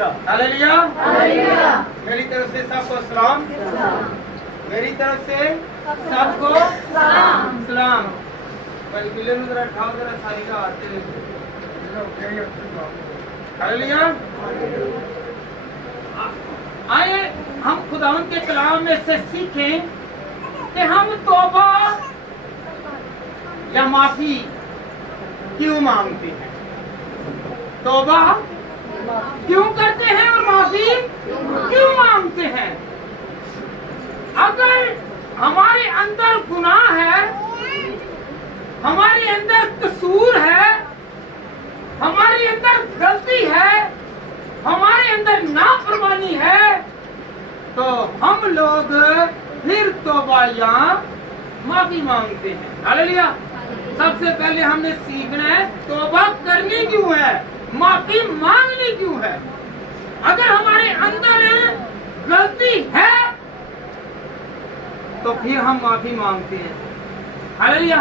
Hallelujah. मेरी तरफ से सबको सलाम। मेरी तरफ से सबको सलाम। बिल्कुल जरा ठाव जरा सारी का आते हालेलुया। आइए हम खुदावन के कलाम में से सीखें कि हम तौबा या माफी क्यों मांगते हैं, तौबा क्यों करते हैं और माफी क्यों मांगते हैं। अगर हमारे अंदर गुनाह है, हमारे अंदर कसूर है, हमारे अंदर गलती है, हमारे अंदर नाफरमानी है, तो हम लोग फिर तौबा या माफी मांगते हैं। हालेलुया। सबसे पहले हमने सीखना है तौबा करनी क्यों है, माफी मांगनी क्यों है। अगर हमारे अंदर गलती है तो फिर हम माफी मांगते हैं। हालेलुया।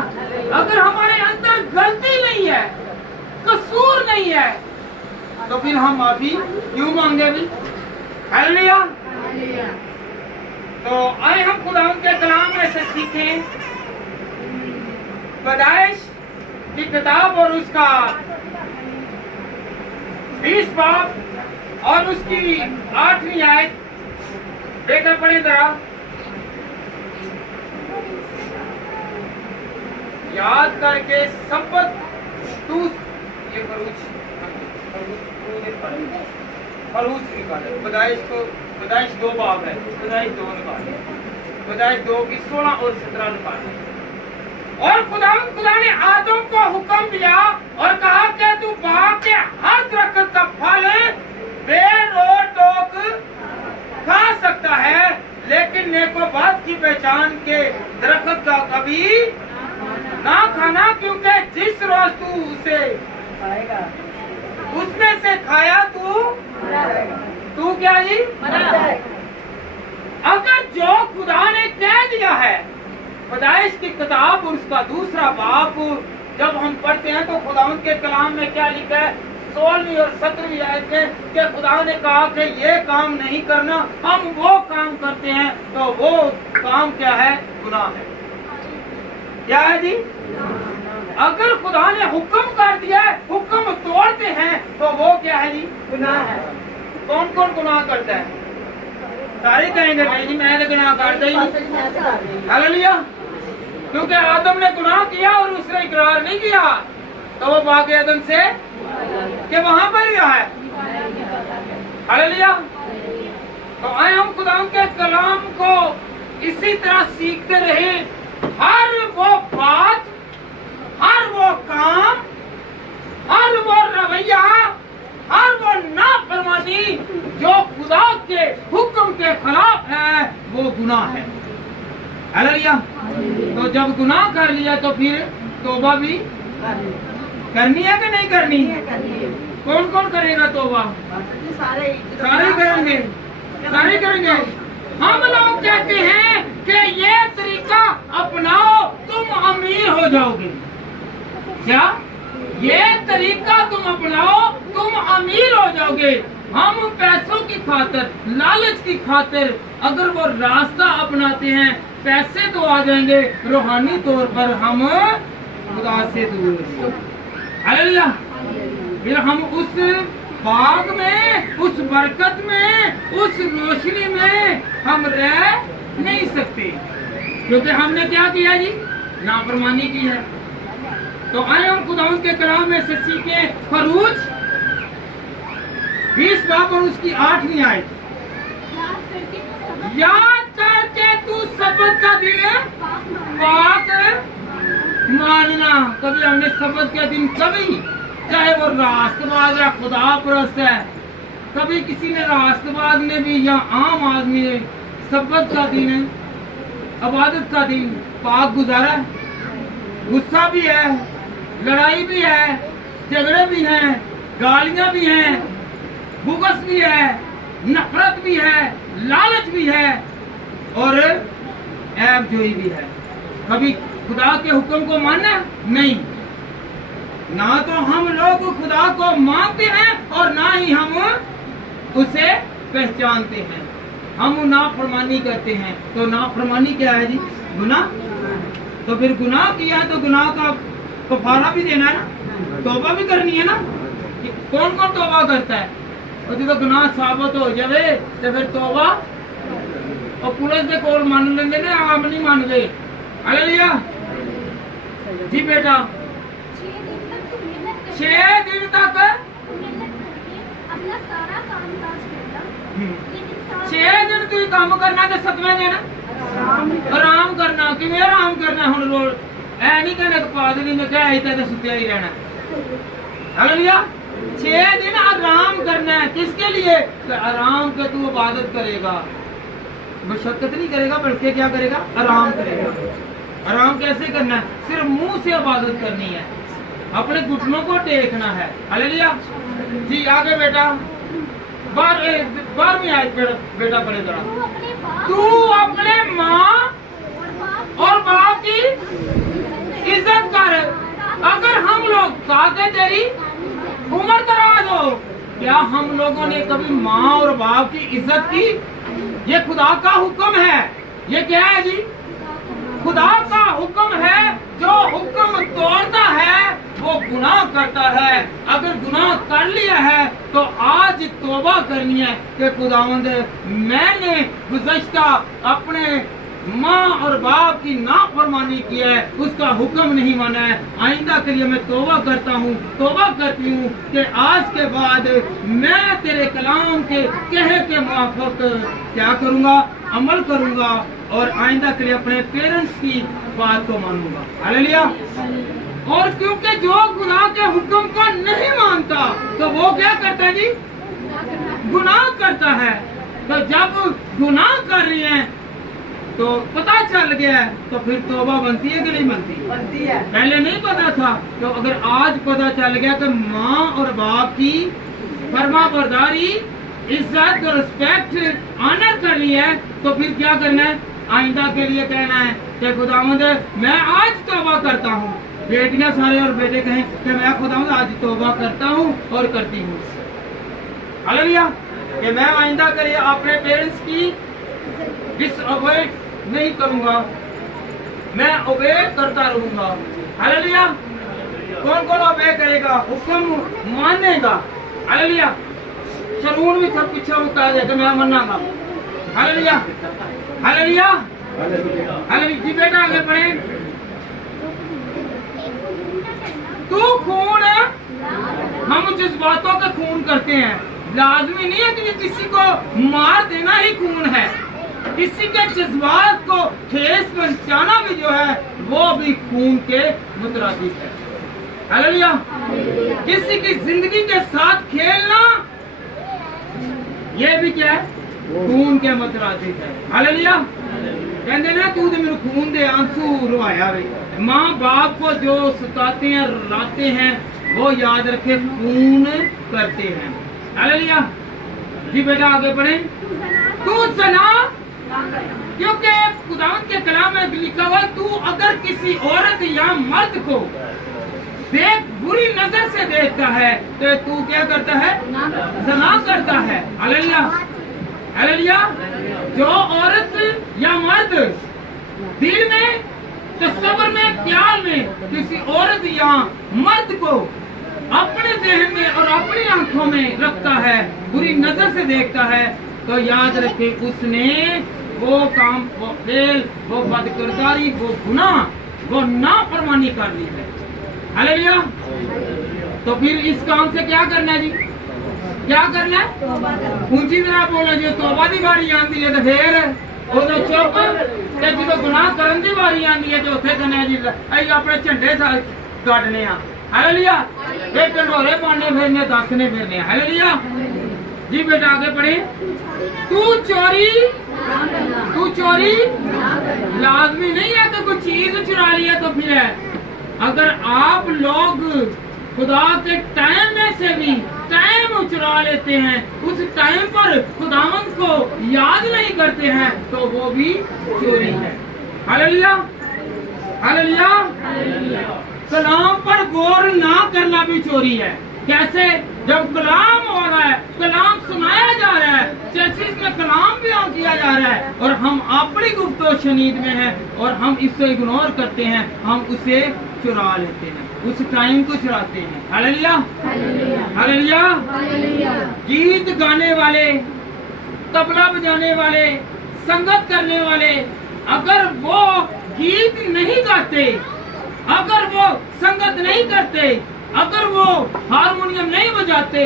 अगर हमारे अंदर गलती नहीं है, कसूर नहीं है, तो फिर हम माफी क्यों मांगे भी। हालेलुया। तो आए हम खुदावंद के कलाम में से सीखें पैदाइश की किताब और उसका 20 बाब और उसकी 8वीं आयत देखकर पढ़े जरा। याद करके सबक तू ये फरूज निकाले। पैदाइश 2 बाब है, पैदाइश 2 निकाले, पैदाइश 2 की 16 और 17 निकाले। और खुदा ने आदम को हुक्म दिया और कहा कि तू बाग के हर दरख्त का फल बेरोक टोक खा सकता है, लेकिन नेकोबद की पहचान के दरख्त का कभी ना खाना, क्योंकि जिस रोज तू उसे उसमें से खाया तू क्या जी अगर जो खुदा ने कह दिया है। पैदाइश की किताब और उसका 2 बाब जब हम पढ़ते हैं तो खुदावंद के कलाम में क्या लिखा है 16वीं और 17वीं आयत में कि खुदा ने कहा कि ये काम नहीं करना, हम वो काम करते हैं तो वो काम क्या है, गुनाह है। क्या है जी। अगर खुदा ने हुक्म कर दिया है, हुक्म तोड़ते हैं तो वो क्या है जी, गुनाह है। कौन कौन गुनाह करता है? सारे कहेंगे नहीं जी मैं तो गुनाह करता ही नहीं। हालेलुया। क्योंकि आदम ने गुनाह किया और उसने इकरार नहीं किया तो वो बाग एदन से कि वहां पर गया है। हालेलुया। तो आए हम खुदा के कलाम को इसी तरह सीखते रहे। हर वो बात, हर वो काम, हर वो रवैया, हर वो नाफरमानी जो खुदा के हुक्म के खिलाफ है वो गुनाह है। हालेलुया। तो जब गुनाह कर लिया तो फिर तौबा भी करनी है कि नहीं करनी? कौन कौन करेगा तौबा? सारे करेंगे, सारे करेंगे। हम लोग कहते हैं कि ये तरीका अपनाओ तुम अमीर हो जाओगे। क्या ये तरीका तुम अपनाओ तुम अमीर हो जाओगे। हम पैसों की खातिर, लालच की खातिर अगर वो रास्ता अपनाते हैं, पैसे तो आ जाएंगे, रूहानी तौर पर हम खुदा से दूर हो जाएंगे। हालेलुया। फिर हम उस बाग में, उस बरकत में, उस रोशनी में हम रह नहीं सकते, क्योंकि हमने क्या किया जी, नाफरमानी की है। तो आए हम खुदावंद के कलाम में से सीखे फरूज 20 बाब और उसकी 8वीं आयत। याद करके तू सब्त का दिन पाक मानना। कभी हमने सब्त के दिन, कभी चाहे वो रास्तबाज है, खुदा परस्त है, कभी किसी ने रास्तबाज ने भी या आम आदमी ने सब्त का दिन, इबादत का दिन पाक गुजारा है। गुस्सा भी है, लड़ाई भी है, झगड़े भी हैं, गालियां भी हैं, बुगस भी है, नफरत भी है, लालच भी है और ऐबजोई भी है। कभी खुदा के हुक्म को मानना नहीं, ना तो हम लोग खुदा को मानते हैं और ना ही हम उसे पहचानते हैं। हम नाफरमानी करते हैं, तो नाफरमानी क्या है जी? गुनाह। तो फिर गुनाह किया तो गुनाह का कफारा भी देना है ना, तौबा भी करनी है ना। कौन कौन तौबा करता है? और जो गुनाह साबित हो जाए तो फिर तौबा और पुलिस के कोल मान लेंगे ना, आप नहीं मान गए। हालेलुया जी बेटा। 6 दिन तक 6 दिन तू काम करना तो 7वें दिन आराम करना। कि आराम करना हूं रोज ऐ नहीं कहना पादरी ने कहा तो सुत्या ही रहना। हालेलुया 6 दिन आराम करना है। किसके लिए? आराम के तू इबादत करेगा, मशक्कत नहीं करेगा, बल्कि क्या करेगा? आराम करेगा। आराम कैसे करना है? सिर्फ मुंह से इबादत करनी है, अपने घुटनों को टेकना है। हालेलुया जी। आगे बेटा 12वीं आयत बेटा पढ़े जरा। तू अपने माँ और बाप की इज्जत कर। अगर हम लोग ताकि तेरी उम्र दराज हो। क्या हम लोगों ने कभी माँ और बाप की इज्जत की? ये खुदा का हुक्म है। ये क्या है जी? खुदा का हुक्म है। जो हुक्म तोड़ता है वो गुनाह करता है। अगर गुनाह कर लिया है तो आज तौबा करनी है कि खुदावंद मैंने गुज़श्ता अपने माँ और बाप की नाफरमानी की है, उसका हुक्म नहीं माना है। आइंदा के लिए मैं तौबा करता हूँ, तौबा करती हूँ कि आज के बाद मैं तेरे कलाम के कहे के मुआफ़िक क्या करूँगा? अमल करूँगा और आइंदा के लिए अपने पेरेंट्स की बात को मानूंगा। हालेलुया। और क्योंकि जो खुदा के हुक्म को नहीं मानता तो वो क्या करता है जी? गुनाह करता है। तो जब गुनाह कर रही हैं तो पता चल गया है तो फिर तौबा बनती है कि नहीं बनती? बनती है। पहले नहीं पता था, तो अगर आज पता चल गया कि माँ और बाप की फरमाबरदारी, इज्जत, रिस्पेक्ट, ऑनर करनी है तो फिर क्या करना है? आइंदा के लिए कहना है कि खुदावंद मैं आज तौबा करता हूँ। बेटियां सारे और बेटे कहें कि मैं खुदावंद आज तौबा करता हूँ और करती हूँ। हालेलुया कि मैं आइंदा के लिए अपने पेरेंट्स की डिसओबे नहीं करूंगा, मैं ओबे करता रहूंगा। हालेलुया। कौन कौन ओबे करेगा? हुक्म मानेगा। हालेलुया। शरून भी सब पीछे उतार दे तो मैं मनागा। हालेलुया हालेलुया हालेलुया जी बेटा आगे बढ़े। तू खून हम जज्बातों का खून करते हैं। लाजमी नहीं है कि किसी को मार देना ही खून है। किसी के जज्बात को ठेस पहुंचाना भी जो है वो भी खून के मुतरादिफ है। हालेलुया। किसी की जिंदगी के साथ खेलना ये भी क्या है? खून के मुतरादिफ है। हालेलुया। कहते ना तू तो मेरे खून दे आंसू रुआया वे। माँ बाप को जो सताते हैं, रुलाते हैं, वो याद रखे खून करते हैं। हालेलुया जी बेटा आगे बढ़े। तू ज़ना, क्योंकि खुदावंद के कलाम में लिखा हुआ तू अगर किसी औरत या मर्द को देख बुरी नजर से देखता है तो तू क्या करता है? ज़ना करता है। Hallelujah hallelujah. जो औरत या मर्द दिल में, तसव्वुर में, ख्याल में किसी औरत या मर्द को अपने जहन में और अपनी आंखों में रखता है, बुरी नजर से देखता है, तो याद रखे उसने वो काम, वो फेल, वो बदकिरदारी, वो गुनाह, वो नाफरमानी कर ली है। हालेलुया। तो फिर इस काम से क्या करना है जी? क्या करना है? ऊंची तरह बोलो जी। तौबा दी बारी आंदी है तो फिर उदो चुप, ते जो गुनाह करन दी बारी आंदी है तो उत्थे कहना जी असीं अपने झंडे गड्ढने आ। हालेलुया। ये ढंडोरे पाने फिरने, दसने फिरने। हालेलुया जी बेटा आगे पढ़े। तू चोरी लाजमी नहीं है कि कोई चीज चुरा लिया तो फिर है। अगर आप लोग खुदा के टाइम में से भी टाइम चुरा लेते हैं, उस टाइम पर खुदावंद को याद नहीं करते हैं, तो वो भी चोरी है। Hallelujah hallelujah. कलाम पर गौर ना करना भी चोरी है। कैसे? जब कलाम हो रहा है, कलाम सुनाया जा अपनी गुफ्तो शनीद में है और हम इससे इग्नोर करते हैं, हम उसे चुरा लेते हैं, उस टाइम को चुराते हैं। Hallelujah hallelujah. गीत गाने वाले, तबला बजाने वाले, संगत करने वाले, अगर वो गीत नहीं गाते, अगर वो संगत नहीं करते, अगर वो हारमोनियम नहीं बजाते,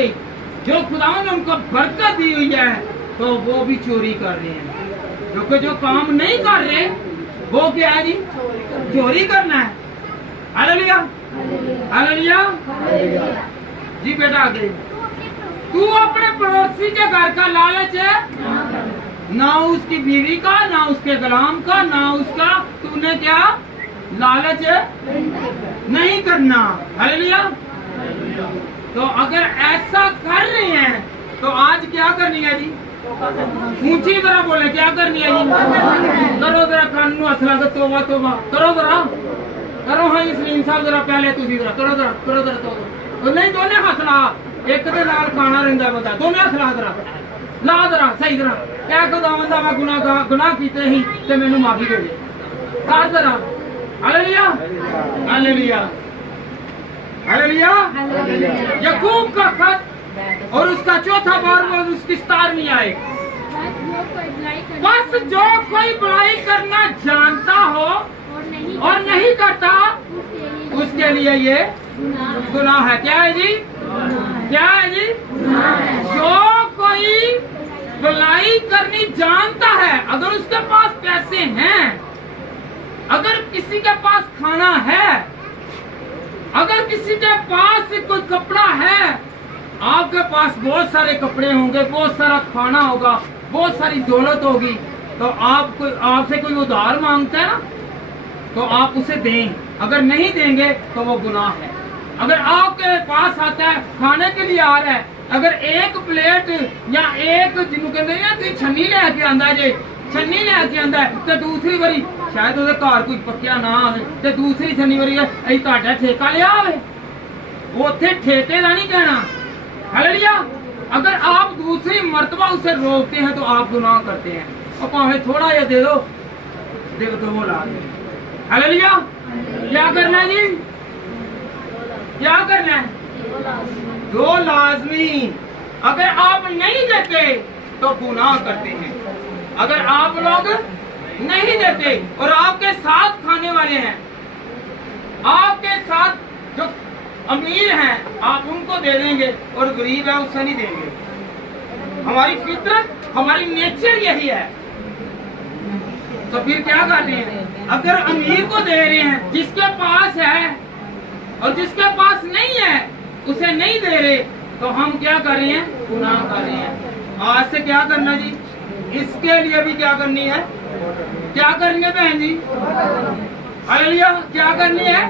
जो खुदावंद ने उनको बरकत दी हुई है, तो वो भी चोरी कर रहे हैं। क्योंकि जो काम नहीं कर रहे वो क्या है जी? चोरी करना है। हालेलुया हालेलुया जी। बेटा आगे, तू अपने पड़ोसी के घर का लालच है, ना उसकी बीवी का, ना उसके गुलाम का, ना उसका तूने क्या लालच नहीं करना। हालेलुया। तो अगर ऐसा कर रहे हैं तो आज क्या करनी है जी? ऊंची तरह बोले, क्या करनी है जी? करो जरा कान हथ लगा, तोबा तोबा करो जरा, करो। हाँ इसलिए साहब जरा पहले तुझी जरा करो, जरा करो जरा तो नहीं, दोनों हाथ ला, एक दे नाल खाना रहिंदा बंदा, दोनों हाथ ला जरा सही तरह क्या खुदावंदा मैं गुनाह कीते ही ते मैनू माफी दे दे, कर जरा। Hallelujah hallelujah hallelujah. याकूब का खत और उसका चौथा बार में उसकी 17वीं आए, बस जो कोई बुराई करना जानता हो और नहीं करता, उसके लिए ये गुनाह है। क्या है जी? क्या है जी? जो कोई बुराई करनी जानता है, अगर उसके पास पैसे हैं, अगर किसी के पास खाना है, अगर किसी के पास कोई कपड़ा है, आपके पास बहुत सारे कपड़े होंगे, बहुत सारा खाना होगा, बहुत सारी दौलत होगी, तो आपसे कोई उधार मांगता है ना, तो आप उसे दें। अगर नहीं देंगे तो वो गुनाह है। अगर आपके पास आता है, खाने के लिए आ रहा है, अगर एक प्लेट या एक जिन्हों कहते हैं ना छन्नी लेके आंदा जे, छन्नी लेके आंदा है तो दूसरी बारी शायद ਉਹਦੇ ਘਰ ਕੋਈ ਪੱਕਿਆ ਨਾ ਹੋਵੇ ਤੇ ਦੂਸਰੀ ਛੰਨੀ ਵਾਰੀ ਅਸੀਂ ਤੁਹਾਡਾ ਠੇਕਾ ਲਿਆ ਹੋਵੇ, ਉੱਥੇ ਠੇਕੇ ਦਾ नहीं कहना। हालेलुया। अगर आप दूसरी मर्तबा उसे रोकते हैं तो आप गुनाह करते हैं, और भावे थोड़ा या दे दो वो ला दे। हालेलुया। क्या करना है जी? क्या करना है? दो लाजमी। अगर आप नहीं देते तो गुनाह करते हैं। अगर आप लोग नहीं देते और आपके साथ खाने वाले हैं, आपके साथ जो अमीर हैं, आप उनको दे देंगे और गरीब है उसे नहीं देंगे। हमारी फितरत, हमारी नेचर यही है। तो फिर क्या कर रहे हैं? अगर अमीर को दे रहे हैं, जिसके पास है, और जिसके पास नहीं है उसे नहीं दे रहे, तो हम क्या कर रहे हैं? गुनाह कर रहे हैं। आज से क्या करना जी? इसके लिए भी क्या करनी है? क्या करनी है बहन जी? हालेलुया। क्या करनी है?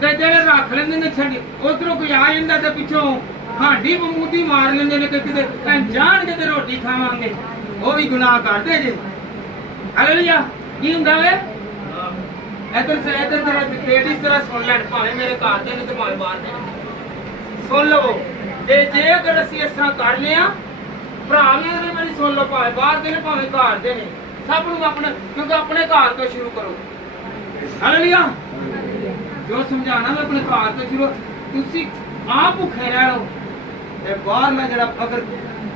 ते जेड़े रख लेंदे ने छड़ी, उधरों कोई आ जांदा ते पिछों हांडी बमूदी मार लेंदे ने कि किते जान के ते रोटी खावांगे, वो भी गुनाह करदे जे। हालेलुया। की हुंदा वे? इधर से इधर तरह लेडीज तरह सुन लैन, भावे मेरे घर दे ने ते भावे बाहर दे, सुन लो। ते जे अगर ਅਸੀਂ ਇਸ ਤਰ੍ਹਾਂ ਕਰ ਲਿਆ, ਭਰਾ ਵੀ ਉਹਨੇ ਮੇਰੀ ਸੁਣ ਲਓ, ਭਾਵੇਂ ਬਾਹਰ ਦੇ ਨੇ ਭਾਵੇਂ ਘਰ ਦੇ ਨੇ, ਸਭ ਨੂੰ ਆਪਣੇ, ਕਿਉਂਕਿ ਆਪਣੇ ਘਰ ਤੋਂ ਸ਼ੁਰੂ ਕਰੋ। ਹਾਲੇਲੂਇਆ। ਜੋ ਸਮਝਾਣਾ ਮੈਂ ਆਪਣੇ ਘਰ ਤੋਂ ਸ਼ੁਰੂ, ਤੁਸੀਂ ਆਪ ਭੁੱਖੇ ਰਹਿ ਲਓ ਤੇ ਬਾਹਰ ਮੈਂ ਜਿਹੜਾ ਅਗਰ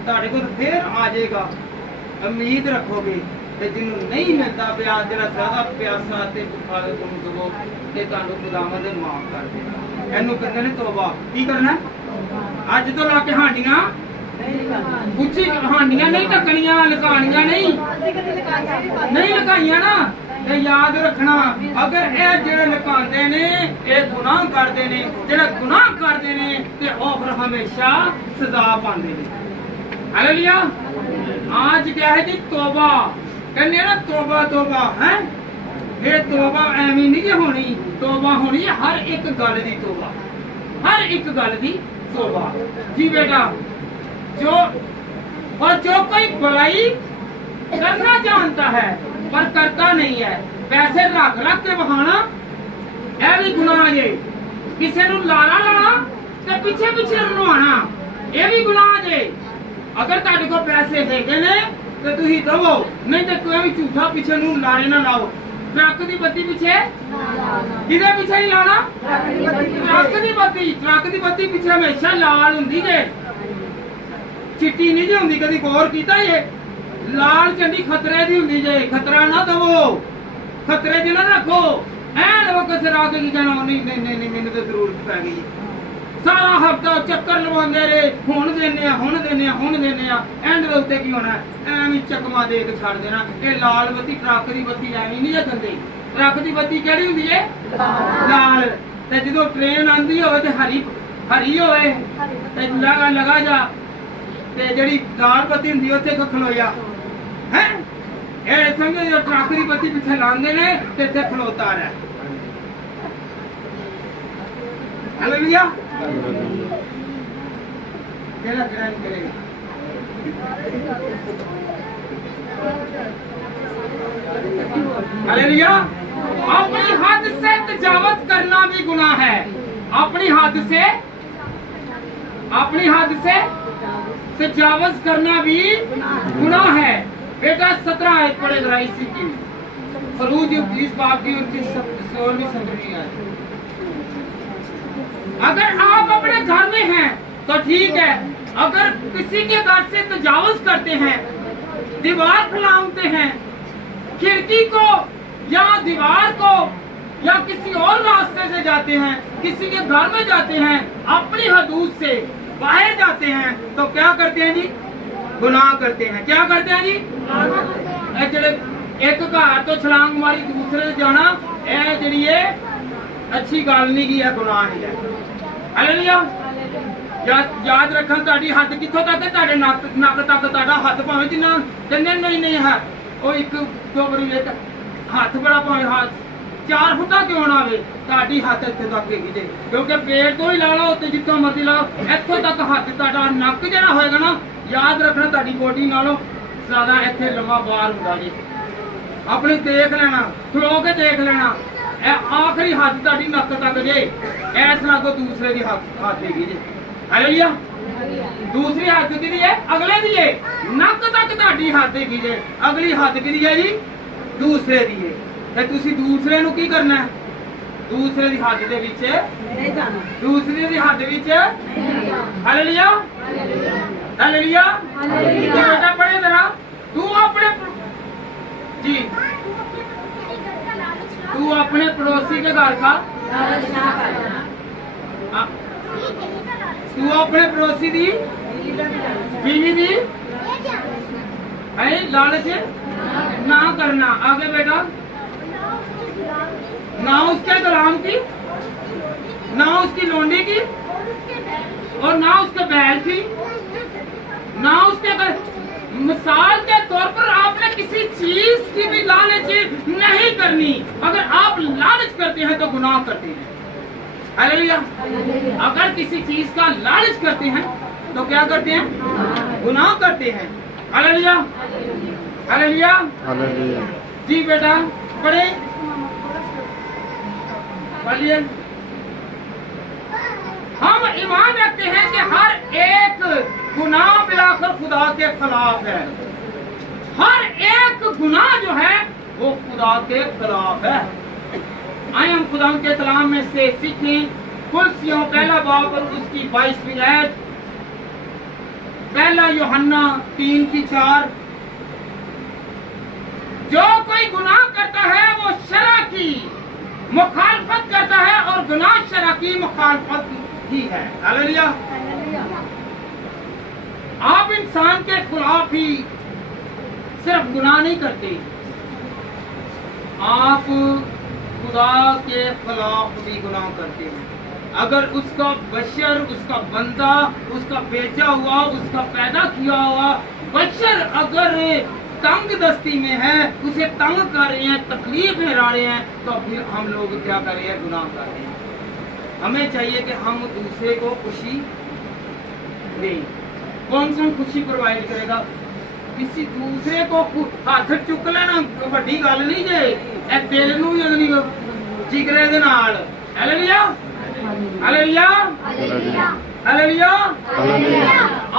ਤੁਹਾਡੇ ਕੋਲ ਫੇਰ ਆ ਜਾਏਗਾ, ਉਮੀਦ ਰੱਖੋਗੇ ਤੇ ਜਿਹਨੂੰ ਨਹੀਂ ਮਿਲਦਾ ਪਿਆ, ਜਿਹੜਾ ਜ਼ਿਆਦਾ ਪਿਆਸਾ ਤੇ ਭੁੱਖਾ ਤੇ ਤੁਹਾਨੂੰ ਦਵੋ ਤੇ ਤੁਹਾਨੂੰ ਖੁਦਾਵੰਦ ਨੇ ਮਾਫ ਕਰ ਦੇਣਾ। ਇਹਨੂੰ ਕਹਿੰਦੇ ਨੇ ਤੋਬਾ। ਕੀ ਕਰਨਾ? ਅੱਜ ਤੋਂ ਲਾ ਕੇ ਹਾਂਡੀਆਂ ਉੱਚੀ, ਹਾਂਡੀਆਂ ਨਹੀਂ ਢੱਕਣੀਆਂ, ਲੁਕਾਣੀਆਂ ਨਹੀਂ ਲੁਕਾਈਆਂ ਨਾ। ਤੇ ਯਾਦ ਰੱਖਣਾ, ਅਗਰ ਇਹ ਜਿਹੜੇ ਲੁਕਾਉਂਦੇ ਨੇ ਇਹ ਗੁਨਾਹ ਕਰਦੇ ਨੇ, ਜਿਹੜੇ ਗੁਨਾਹ ਕਰਦੇ ਨੇ ਤੇ ਉਹ ਫਿਰ ਹਮੇਸ਼ਾ ਸਜ਼ਾ ਪਾਉਂਦੇ ਨੇ। ਹਾਲੇਲੂਇਆ। ਅੱਜ ਕਿਹਾ ਹੈ ਜੀ ਤੋਬਾ, ਕਹਿੰਦੇ ਨਾ ਤੋਬਾ ਤੋਬਾ ਹੈ। ਇਹ ਤੋਬਾ ਐਵੇਂ ਨਹੀਂ ਹੋਣੀ, ਤੋਬਾ ਹੋਣੀ ਹਰ ਇੱਕ ਗੱਲ ਦੀ ਤੋਬਾ, हर एक गल की तौबा जी बेटा। जो कोई बुराई करना जानता है पर करता नहीं है, पैसे रख रख के बहाना, यह भी गुनाह जे। किसी नूं लारा लाना ते पीछे पीछे रलवाना, यह भी गुनाह जे। अगर तुहाडे कोल पैसे हैगे ने ਤੇ ਤੁਸੀਂ ਦਵੋ, ਨਹੀਂ ਤੇ ਕੋਈ ਵੀ ਝੂਠਾ ਪਿੱਛੇ ਨੂੰ ਲਾਰੇ ਨਾ ਲਾਓ। ਟਰੱਕ ਦੀ ਬੱਤੀ ਪਿੱਛੇ ਕਿਹਦੇ ਪਿੱਛੇ ਨਹੀਂ ਲਾਣਾ? ਟਰੱਕ ਦੀ ਬੱਤੀ ਪਿੱਛੇ ਹਮੇਸ਼ਾ ਲਾਲ ਹੁੰਦੀ ਜੇ, ਚਿੱਟੀ ਨਹੀਂ ਜੀ ਹੁੰਦੀ। ਕਦੀ ਗੌਰ ਕੀਤਾ ਜੇ? ਲਾਲ ਝੰਡੀ ਖਤਰੇ ਦੀ ਹੁੰਦੀ ਜੇ। ਖਤਰਾ ਨਾ ਦਵੋ, ਖਤਰੇ 'ਚ ਨਾ ਰੱਖੋ। ਐਨ ਵਕਤ ਸਿਰ ਆ ਕੇ ਕੀ ਕਹਿਣਾ, ਨਹੀਂ ਨਹੀਂ ਨਹੀਂ ਮੈਨੂੰ ਤਾਂ ਜ਼ਰੂਰਤ ਪੈ ਗਈ। ਸਾਰਾ ਹਫਤਾ ਚੱਕਰ ਲਵਾਉਂਦੇ ਰਹੇ, ਹੁਣ ਦਿੰਦੇ ਆ। ਐਂਡ ਦੇ ਉੱਤੇ ਕੀ ਹੋਣਾ? ਐਵੇਂ ਚਕਮਾ ਦੇ ਕੇ ਛੱਡ ਦੇਣਾ। ਇਹ ਲਾਲ ਬੱਤੀ, ਟਰੱਕ ਦੀ ਬੱਤੀ ਐਵੇਂ ਨਹੀਂ ਜਾਂਦੀ। ਟਰੱਕ ਦੀ ਬੱਤੀ ਕਿਹੜੀ ਹੁੰਦੀ ਏ? ਲਾਲ। ਤੇ ਜਦੋਂ ਟ੍ਰੇਨ ਆਂਦੀ ਹੋਵੇ ਤੇ ਹਰੀ ਹੋਵੇ ਤੇ ਲਗਾ ਜਾ, ਤੇ ਜਿਹੜੀ ਲਾਲ ਬੱਤੀ ਹੁੰਦੀ ਉੱਥੇ ਖਲੋਇਆ ਹੈ। ਇਹ ਸਮਝੋ ਜੋ ਟਰੱਕ ਦੀ ਬੱਤੀ ਪਿੱਛੇ ਲਾਉਂਦੇ ਨੇ ਤੇ ਇੱਥੇ ਖਲੋਤਾ ਰਹਿ। ਹਾਲੇਲੂਇਆ। ਕਿਹੜਾ ਗ੍ਰਹਿਣ ਕਰੇਗਾ? हालेलुया। अपनी हद से तजावत करना भी गुनाह है। अपनी हद से तजावत करना भी गुनाह है। बेटा 17 आयत पढ़े जरा इसी की, खरूज 20 बाब की 16वीं 17वीं आयत। अगर आप अपने घर में हैं तो ठीक है, अगर किसी के घर से तजावज करते हैं, दीवार फैलाते हैं, खिड़की को या दीवार को या किसी और रास्ते से जाते हैं, किसी के घर में जाते हैं, अपनी हदूद से बाहर जाते हैं, तो क्या करते हैं जी? गुनाह करते हैं। क्या करते हैं जी? एक घर तो छलांग मारी दूसरे जाना, अच्छी गल नहीं की है, गुनाह ही है। हालेलुया। याद रखा, ਤੁਹਾਡੀ ਹੱਦ ਕਿੱਥੋਂ ਤੱਕ? ਤੁਹਾਡੇ ਨੱਕ ਤੱਕ ਤੁਹਾਡਾ ਹੱਥ, ਭਾਵੇਂ ਜਿੰਨਾ ਕਹਿੰਦੇ ਨਹੀਂ ਹੈ ਉਹ ਇੱਕ ਦੋ ਵਾਰੀ ਇੱਕ ਹੱਥ ਬੜਾ, ਭਾਵੇਂ ਹੱਥ 4 ਫੁੱਟਾ ਕਿਉਂ ਨਾ ਹੋਵੇ, ਤੁਹਾਡੀ ਹੱਥ ਇੱਥੇ ਤੱਕ ਹੈਗੀ ਜੇ। ਕਿਉਂਕਿ ਪੇਟ ਤੋਂ ਹੀ ਲਾ ਲਓ ਤੇ ਜਿੱਥੋਂ ਮਰਜ਼ੀ ਲਾ ਲਓ, ਇੱਥੋਂ ਤੱਕ ਹੱਥ ਤੁਹਾਡਾ ਨੱਕ ਜਿਹੜਾ ਹੋਏਗਾ ਨਾ, ਯਾਦ ਰੱਖਣਾ ਤੁਹਾਡੀ ਬੋਡੀ ਨਾਲੋਂ ਜ਼ਿਆਦਾ ਇੱਥੇ ਲੰਮਾ ਬਾਹਰ ਹੁੰਦਾ ਜੀ। ਆਪਣੀ ਦੇਖ ਲੈਣਾ, ਖਲੋ ਕੇ ਦੇਖ ਲੈਣਾ, ਇਹ ਆਖਰੀ ਹੱਥ ਤੁਹਾਡੀ ਨੱਕ ਤੱਕ ਜੇ। ਐਸ ਨਾਲ ਕੋ ਦੂਸਰੇ ਦੀ ਹੱਥ ਹੈਗੀ ਜੇ। ਹਾਲੇਲੂਇਆ। दूसरी हद की है? अगले दी है। नक तक ਤੁਹਾਡੀ हद हैगी जे। अगली हद की है जी? दूसरे दी है। ते तुसी दूसरे नु की करना है? दूसरे दी हद दे विच नहीं जाना, दूसरे दी हद विच नहीं जाना। हालेलुया। हालेलुया। हालेलुया। बेटा पढ़े जरा, तू अपने जी तू अपने पड़ोसी के घर का लालच ना करना। तू अपने पड़ोसी दी बीवी दी लालच ना करना। आगे बेटा, ना उसके गुलाम की, ना उसकी लोंडी की, और ना उसके बैल की, ना उसके घर। मिसाल के तौर पर आपने किसी चीज की भी लालच नहीं करनी। अगर आप लालच करते हैं तो गुनाह करते हैं। हालेलुया। अगर किसी चीज का लालच करते हैं तो क्या करते हैं? गुनाह करते हैं। हालेलुया। हालेलुया। हालेलुया। जी बेटा पढ़े, पढ़िए। हम ईमान रखते हैं कि हर एक गुनाह मिलाकर खुदा के खिलाफ है। हर एक गुनाह जो है वो खुदा के खिलाफ है। आए हम खुदा के कलाम में से सीखें। कुलसियों पहला बाब उसकी 22वीं आयत, पहला यूहन्ना 3:4। जो कोई गुनाह करता है वो शरा की मुखालफत करता है, और गुनाह शरा की मुखालफत ही है। हालेलुया। आप इंसान के खिलाफ ही सिर्फ गुनाह नहीं करते, आप खुदा के खिलाफ भी गुनाह करते हैं। अगर उसका बशर, उसका बंदा, उसका भेजा हुआ, उसका पैदा किया हुआ बशर अगर तंग दस्ती में है, उसे तंग कर रहे हैं, तकलीफ में ला रहे हैं, तो फिर हम लोग क्या कर रहे हैं? गुनाह कर रहे हैं। हमें चाहिए कि हम दूसरे को खुशी दें। कौन सा खुशी प्रोवाइड करेगा? किसी दूसरे को हाथ चुक लेना बड़ी गल नहीं जे, दिल नूं भी अगली जिगरे दे नाल। हालेलुया। हालेलुया। हालेलुया।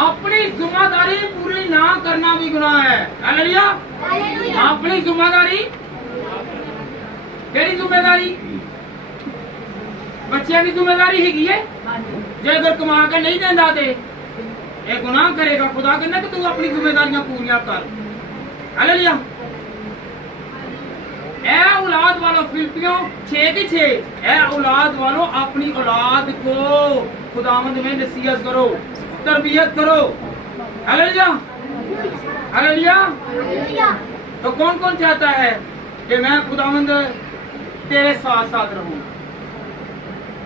अपनी जिम्मेदारी पूरी ना करना भी गुनाह है। हालेलुया। अपनी जिम्मेदारी केड़ी जिम्मेदारी बच्चे की जिम्मेदारी हैगी है जे अगर कमा के नहीं देंदा ते ये गुनाह करेगा। खुदा कहना कि तू अपनी जिम्मेदारियां पूरियां कर। हालेलुया। ए औलाद वालों फिलिपियों 6:6 ए औलाद वालों अपनी औलाद को खुदावंद में नसीहत करो, तरबियत करो। हालेलुया। हालेलुया। तो कौन कौन चाहता है कि मैं खुदावंद तेरे साथ साथ रहूं?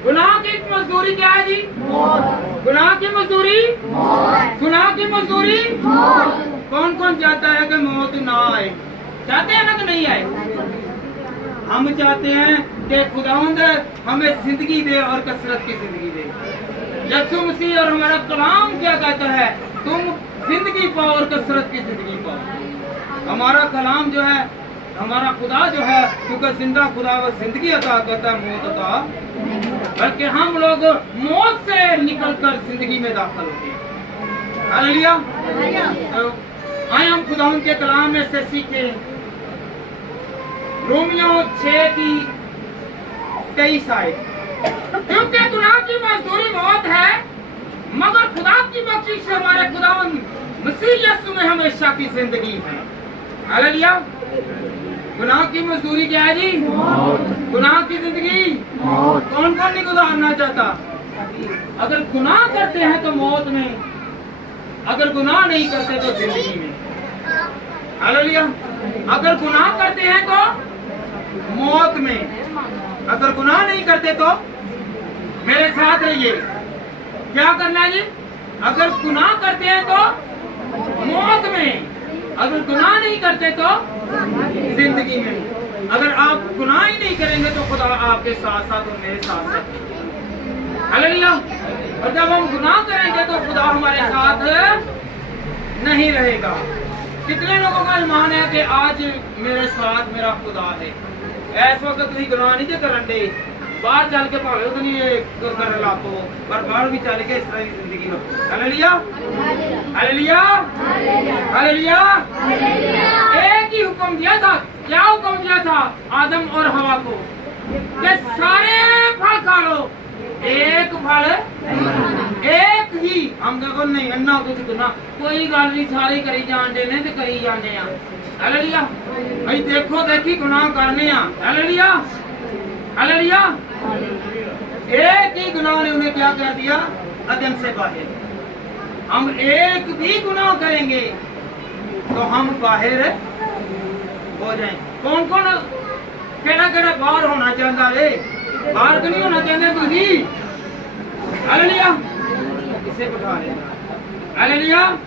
गुनाह की मजदूरी क्या है जी? गुनाह की मजदूरी, गुनाह की मजदूरी। कौन कौन चाहता है कि मौत ना आए? चाहते हैं ना कि नहीं आए? हम चाहते हैं कि खुदावंद हमें जिंदगी दे और कसरत की जिंदगी दे। यीशु मसीह और हमारा कलाम क्या कहता है? तुम जिंदगी पाओ और कसरत की जिंदगी पाओ। हमारा कलाम जो है, हमारा खुदा जो है, क्योंकि जिंदा खुदा वो जिंदगी अता करता है, मौत अता, बल्कि हम लोग मौत से निकलकर जिंदगी में दाखिल होते हैं। हालेलुया। तो आए हम खुदा के कलाम में से सीखें रोमियो 6:23 आयत। क्योंकि गुनाह की मजदूरी मौत है, मगर खुदा की बख्शिश से हमारे खुदावंद मसीह यीशु में हमेशा की जिंदगी है। हालेलुया। गुनाह की मजदूरी क्या है जी? गुनाह की जिंदगी। कौन कौन नहीं गुजारना चाहता? अगर गुनाह करते हैं तो मौत में, अगर गुनाह नहीं करते तो जिंदगी में। हालेलुया। अगर गुनाह करते हैं तो मौत में, अगर गुनाह नहीं करते तो मेरे साथ रहिए। क्या करना है जी? अगर गुनाह करते हैं तो मौत में, अगर गुनाह नहीं करते तो जिंदगी में। अगर आप गुनाह ही नहीं करेंगे तो खुदा आपके साथ साथ और मेरे साथ साथ। हालेलुया। और जब हम गुनाह करेंगे तो खुदा हमारे साथ नहीं रहेगा। कितने लोगों का ईमान है कि आज मेरे साथ मेरा खुदा है? इस वक्त तुम गुनाह नहीं करन दे, बाहर चल के भावे तो नहीं कर लापो, पर बाहर भी चल के इस तरह की जिंदगी लो। हालेलुया। हालेलुया। हालेलुया। एक ही हुक्म दिया था। क्या हुक्म दिया था आदम और हवा को? कि सारे फल खा लो, एक फल एक ही। हम देखो नहीं अन्ना कुछ गुना कोई गल नहीं, सारे करी जाने ने ते करी जाने आ। हालेलुया। भाई देखो देखी गुनाह करने आ। हालेलुया। हालेलुया। एक ही गुनाह ने उन्हें क्या कर दिया? अदन से बाहर। हम एक भी गुनाह करेंगे तो हम बाहर हो जाएं। कौन कौन केड़ा केड़ा बाहर होना चाहता है? बाहर तो नहीं होना चाहते तुझी? हालेलुया। किसे बिठा रहे? हालेलुया।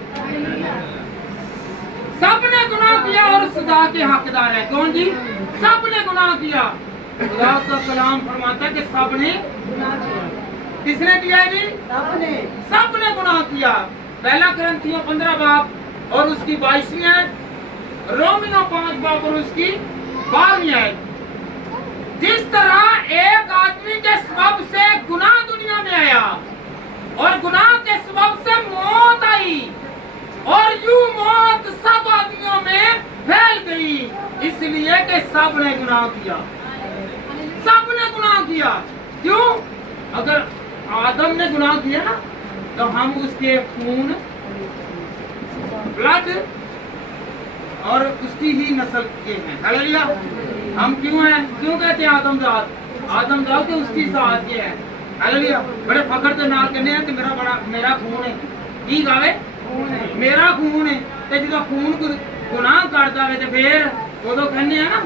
सबने गुनाह किया और सजा के हकदार है। कौन जी? सबने गुनाह किया। खुदा का कलाम फरमाता है कि सबने। किसने किया है जी? सबने गुनाह किया। पहला कुरिन्थियों 15 बाब और उसकी 22वीं आयत, रोमियो 5 बाब और उसकी 12वीं आयत। जिस तरह एक आदमी के सबब से गुनाह दुनिया में आया और गुनाह के सबब से मौत आई, और यूं मौत सब आदमियों में फैल गई, इसलिए कि सब ने गुनाह किया। सब ने गुनाह किया। क्यों? अगर आदम ने गुनाह किया ना तो हम उसके खून, ब्लड और उसकी ही नस्ल के हैं। हालेलुया। हम क्यों हैं? क्यों कहते हैं आदमजात? आदमजात के उसकी जात के हैं। हालेलुया। बड़े फखर के नाल कहने हैं कि मेरा खून है। की गावे? मेरा खून है। ते जो खून गुनाह करता है तो फिर उदो कहने हैं ना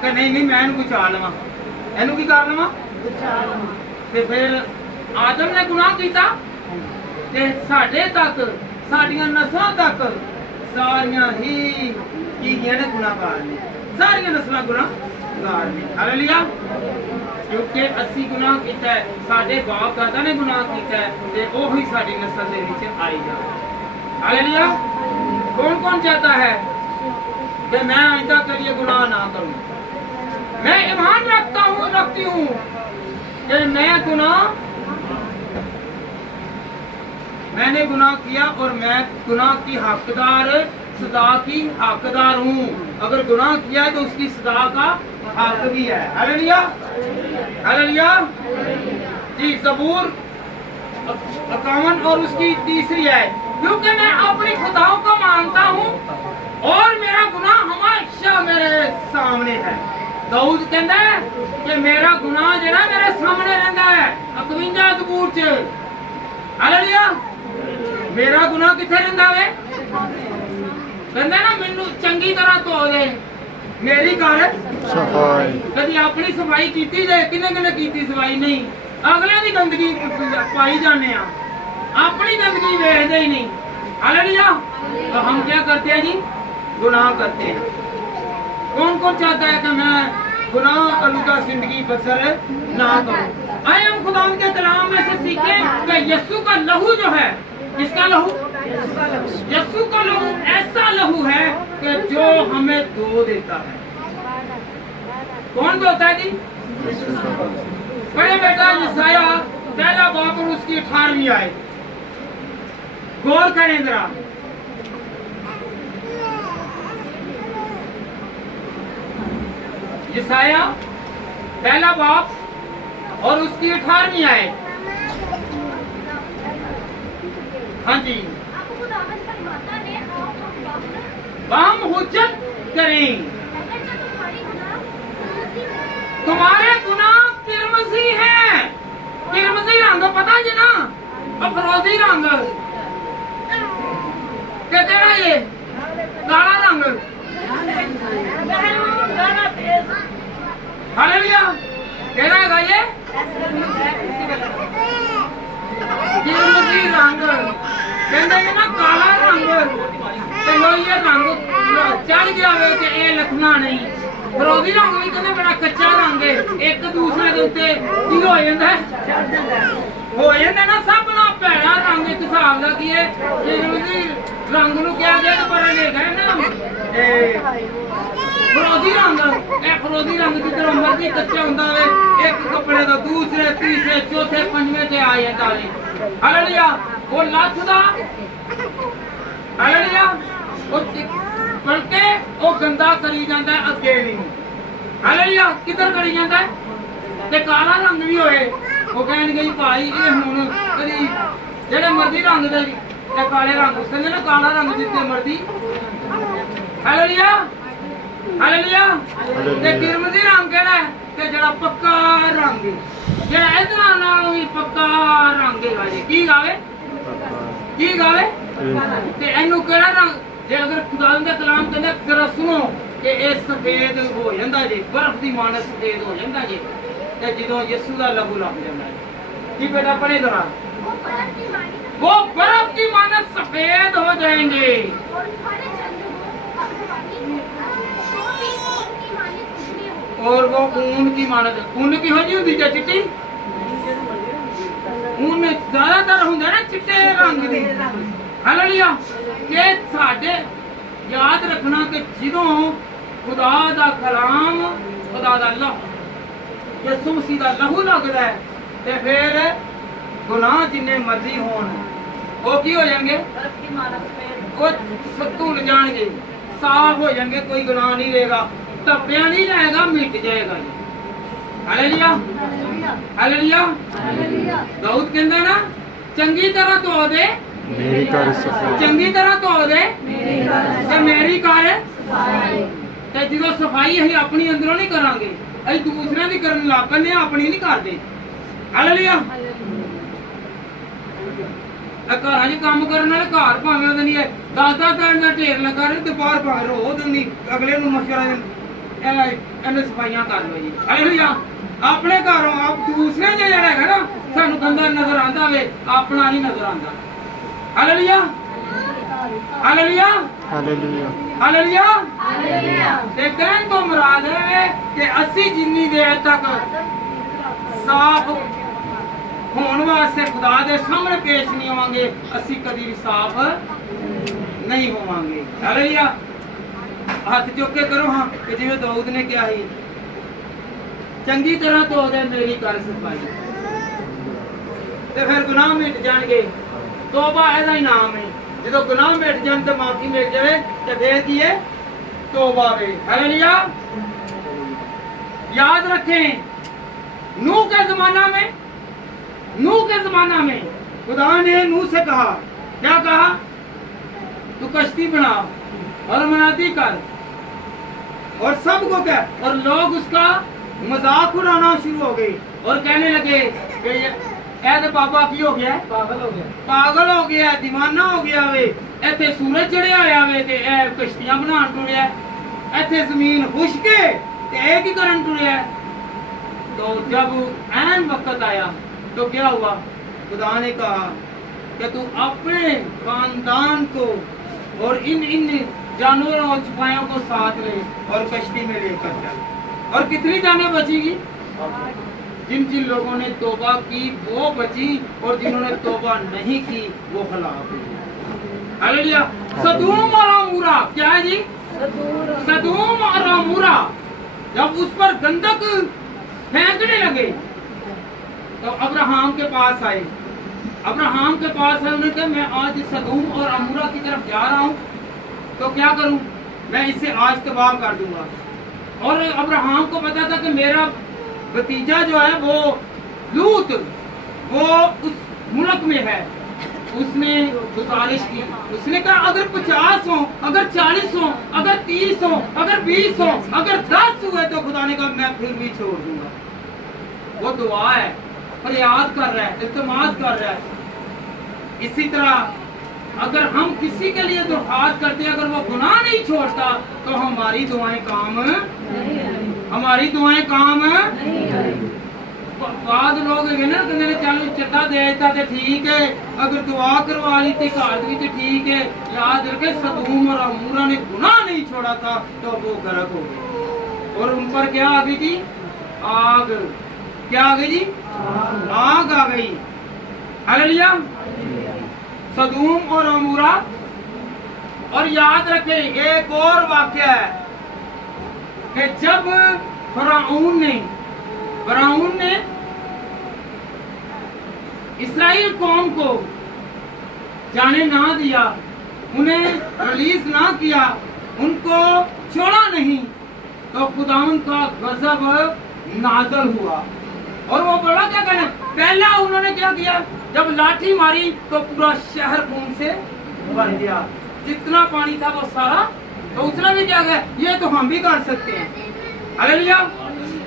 कि नहीं मैं इनू बचा लवा, इनू की कर लवा। ते फिर आदम ने गुनाह किया ते साडे तक, साडियां नस्लां तक सारियां ही की ने गुनाहगार ने, सारियां नस्लां गुनाहगार ने। हालेलुया। क्योंकि असी गुनाह किया है, साडे बाप दादा ने गुनाह किया है ते ओही साडी नस्ल दे विच आई जाए। हालेलुया। कौन कौन चाहता है कि मैं आइंदा के लिए गुनाह ना करूं? मैं ईमान रखती हूँ कि मैं गुनाह मैंने गुनाह किया और मैं गुनाह की हकदार, सजा की हकदार हूँ। अगर गुनाह किया है तो उसकी सजा का हक भी है। हालेलुया, हालेलुया जी। ज़बूर 51 और उसकी तीसरी है, क्योंकि मैं अपनी खुदाओं को मानता हूँ और मेरा गुनाह हमेशा मेरे सामने है। दाऊद कहता है कि मेरा गुनाह जरा मेरे सामने रहता है। 51 ज़बूर च। हालेलुया, मेरा गुनाह किथे रहिंदा वे? कहंदा ना मैनू चंगी तरह धो दे, मेरी कर सफाई। कभी अपनी सफाई कीती जे? किने किने कीती सफाई? नहीं, अगले दी गंदगी पाई जाने आ, अपनी गंदगी वेखदे ही नहीं। हालेलुया। तो हम क्या करते हैं जी? गुनाह करते हैं। कौन कौन चाहता है कि मैं गुनाह आलूदा जिंदगी बसर ना करूं? आए हम खुदा के कलाम में से सीखें कि यीशु का लहू जो है, किसका लहू? यीशु का लहू ऐसा लहू है कि जो हमें धो देता है। कौन धोता है जी? बड़े बेटा यशाया पहला बाप और उसकी 18वीं आयत गौर करें जरा। यशाया पहला बाप और उसकी 18वीं आयत। हाँ जी, हम हुज्जत करें, तुम्हारे गुनाह किरमजी हैं। किरमजी रंग पता जी ना, अफरोजी रंग कहते हैं, ये काला रंग। हालेलुया, कहना है ये किरमजी रंग कहते हैं ना, काला रंग। चलो ये रंग चढ़ गया वे कि ये लखना नहीं। फरोजी रंग भी कहते बड़ा कच्चा रंग है, एक दूसरे के उत्ते की हो जाता है, हो जाता ना सब ना भैड़ा रंग एक हिसाब का की है। रंग नूं क्या गया तो बड़ा लिखा है ना फरोजी रंग। ए फरोजी रंग जिधर मर्जी कच्चा हुंदा वे, एक कपड़े का दूसरे तीसरे चौथे पंजवें ते आ जाता है। हालेलुया, वो लथदा। हालेलुया, बल्कि वो गंदा करी जाता है अगे नहीं। हालेलुया, किधर करी जाता है? ते काला रंग भी होए, वो कहणगे भाई ये हुण कदी जेड़े मर्जी रंग दे ते काले रंग उसने ना काला रंग जिते मर्जी। Hallelujah, hallelujah. ते किरमजी रंग कहना है कि जेड़ा पक्का रंग है, जेड़ा इधर नालों भी पक्का रंग है जी। की गावे? की गावे? ते इनू केड़ा रंग? जे अगर खुदा दा कलाम कहंदा जरा सुनो कि ये सफेद हो जांदा जे, बर्फ दी मानत सफेद हो जांदा जे, ते जदों यीशु दा लहू लग जांदा है। जी बेटा पढ़े जरा, वो बर्फ की मानत सफेद हो जाएंगे और वो ऊन की मानत। ऊन की हो जी हुंदी जे चिट्टी, ऊन ज्यादातर हुंदा ना चिट्टे रंग दी। हालेलुया, कि साडे याद रखना कि जदों खुदा दा कलाम, खुदा दा लहू, यीशु मसीह दा लहू लगदा है ते फिर गुनाह जिन्ने मर्जी होण वो की हो जाएंगे? वो धुल जाएंगे, साफ हो जाएंगे, कोई गुनाह नहीं रहेगा, तपिया नहीं रहेगा, मिट जाएगा। Hallelujah, hallelujah. दाऊद कहंदा ना, चंगी तरह धो दे मेरी कर सफाई, चंगी तरह धो दे ते मेरी कर सफाई। ते जो सफाई असीं अपनी अंदरों नहीं करांगे, असीं दूसरे दी करन लग पैंदे, अपनी नहीं करदे। हालेलुया। घरां च काम करन वाले घर भावें ओहदे नहीं 10-10 दिन दा ढेर लगा रहे ते बाहर भावें रो दिंदी, अगले नूं मशवरा इन्हें सफाइयां कर लो जी। हालेलुया। अपने घरों आप दूसरे दे जेड़ा है ना सानू गंदा नजर आंदा वे, अपना नहीं नजर आंदा। Hallelujah, hallelujah, hallelujah, hallelujah. ते कहण तो मुराद है कि असी जिन्नी देर तक साफ होने वास्ते खुदा दे सामने पेश नहीं होवांगे, असी कभी भी साफ नहीं होवांगे। हालेलुया। हाथ चुक के करो हाँ कि जिवें दाऊद ने कहा ही, चंगी तरह धो दे मेरी कर सफाई, ते फिर गुनाह मिट जाणगे, توبہ ایسا ہی نام ہے جدو گناہ مٹ جان تو معافی مل جائے تو پھر کی ہے توبہ وے ہاللویا یاد رکھیں نوح کے زمانہ میں خدا نے نوح سے کہا کیا کہا تو کشتی بنا اور منادی کر اور سب کو کہہ اور لوگ اس کا مذاق اڑانا شروع ہو گئے اور کہنے لگے کہ اے تو بابا کی ہو گیا پاگل ہو گیا دیوانہ ہو گیا وے ایتھے سورج چڑھیا ہوا وے تے اے کشتیاں بنان ٹریا ایتھے زمین خشک ہے تے اے کی کرن ٹریا تو جب عین وقت آیا تو کیا ہوا خدا نے کہا کہ تو اپنے خاندان کو اور ان جانوروں اور چھپایوں کو ساتھ لے اور کشتی میں لے کر چل اور کتنی جانیں بچی گی جن لوگوں نے توبہ کی وہ بچی اور جنہوں نے توبہ نہیں کی وہ ہلاک ہوئی ہاللویا سدوم اور عمورہ کیا ہے جی سدوم اور عمورہ جب اس پر گندک پھینکنے لگے تو ابراہیم کے پاس آئے انہوں نے کہا میں آج سدوم اور عمورہ کی طرف جا رہا ہوں تو کیا کروں میں اسے آج تباہ کر دوں گا اور ابراہیم کو پتا تھا کہ میرا بھتیجا جو ہے وہ لوط وہ اس ملک میں ہے اس نے گزارش کی اس نے کہا اگر 50 ہوں اگر 40 ہوں اگر 30 ہوں اگر 20 ہوں اگر 10 ہوئے تو خدا نے کہا میں پھر بھی چھوڑ دوں گا وہ دعا ہے فریاد کر رہا ہے التماس کر رہا ہے اسی طرح اگر ہم کسی کے لیے درخواست کرتے ہیں اگر وہ گناہ نہیں چھوڑتا تو ہماری دعائیں کام بعض لوگ چلو چٹا دیتا تے ٹھیک ہے اگر دعا کروا لی تھی گھر بھی ٹھیک ہے یاد رکھے سدوم اور عمورہ نے گناہ نہیں چھوڑا تھا تو وہ غرق ہو گئے اور ان پر کیا آ گئی تھی آگ کیا آ گئی جی آگ آ گئی ہاللویا سدوم اور عمورہ اور یاد رکھیں ایک اور واقعہ ہے کہ جب فرعون نے اسرائیل قوم کو جانے نہ دیا انہیں ریلیز نہ کیا ان کو چھوڑا نہیں تو خداوند کا غضب نازل ہوا اور وہ بڑا کیا کہنا پہلا انہوں نے کیا کیا جب لاٹھی ماری تو پورا شہر خون سے بھر گیا جتنا پانی تھا وہ سارا تو اس نے بھی کیا کہا یہ تو ہم بھی کر سکتے ہیں ہاللویا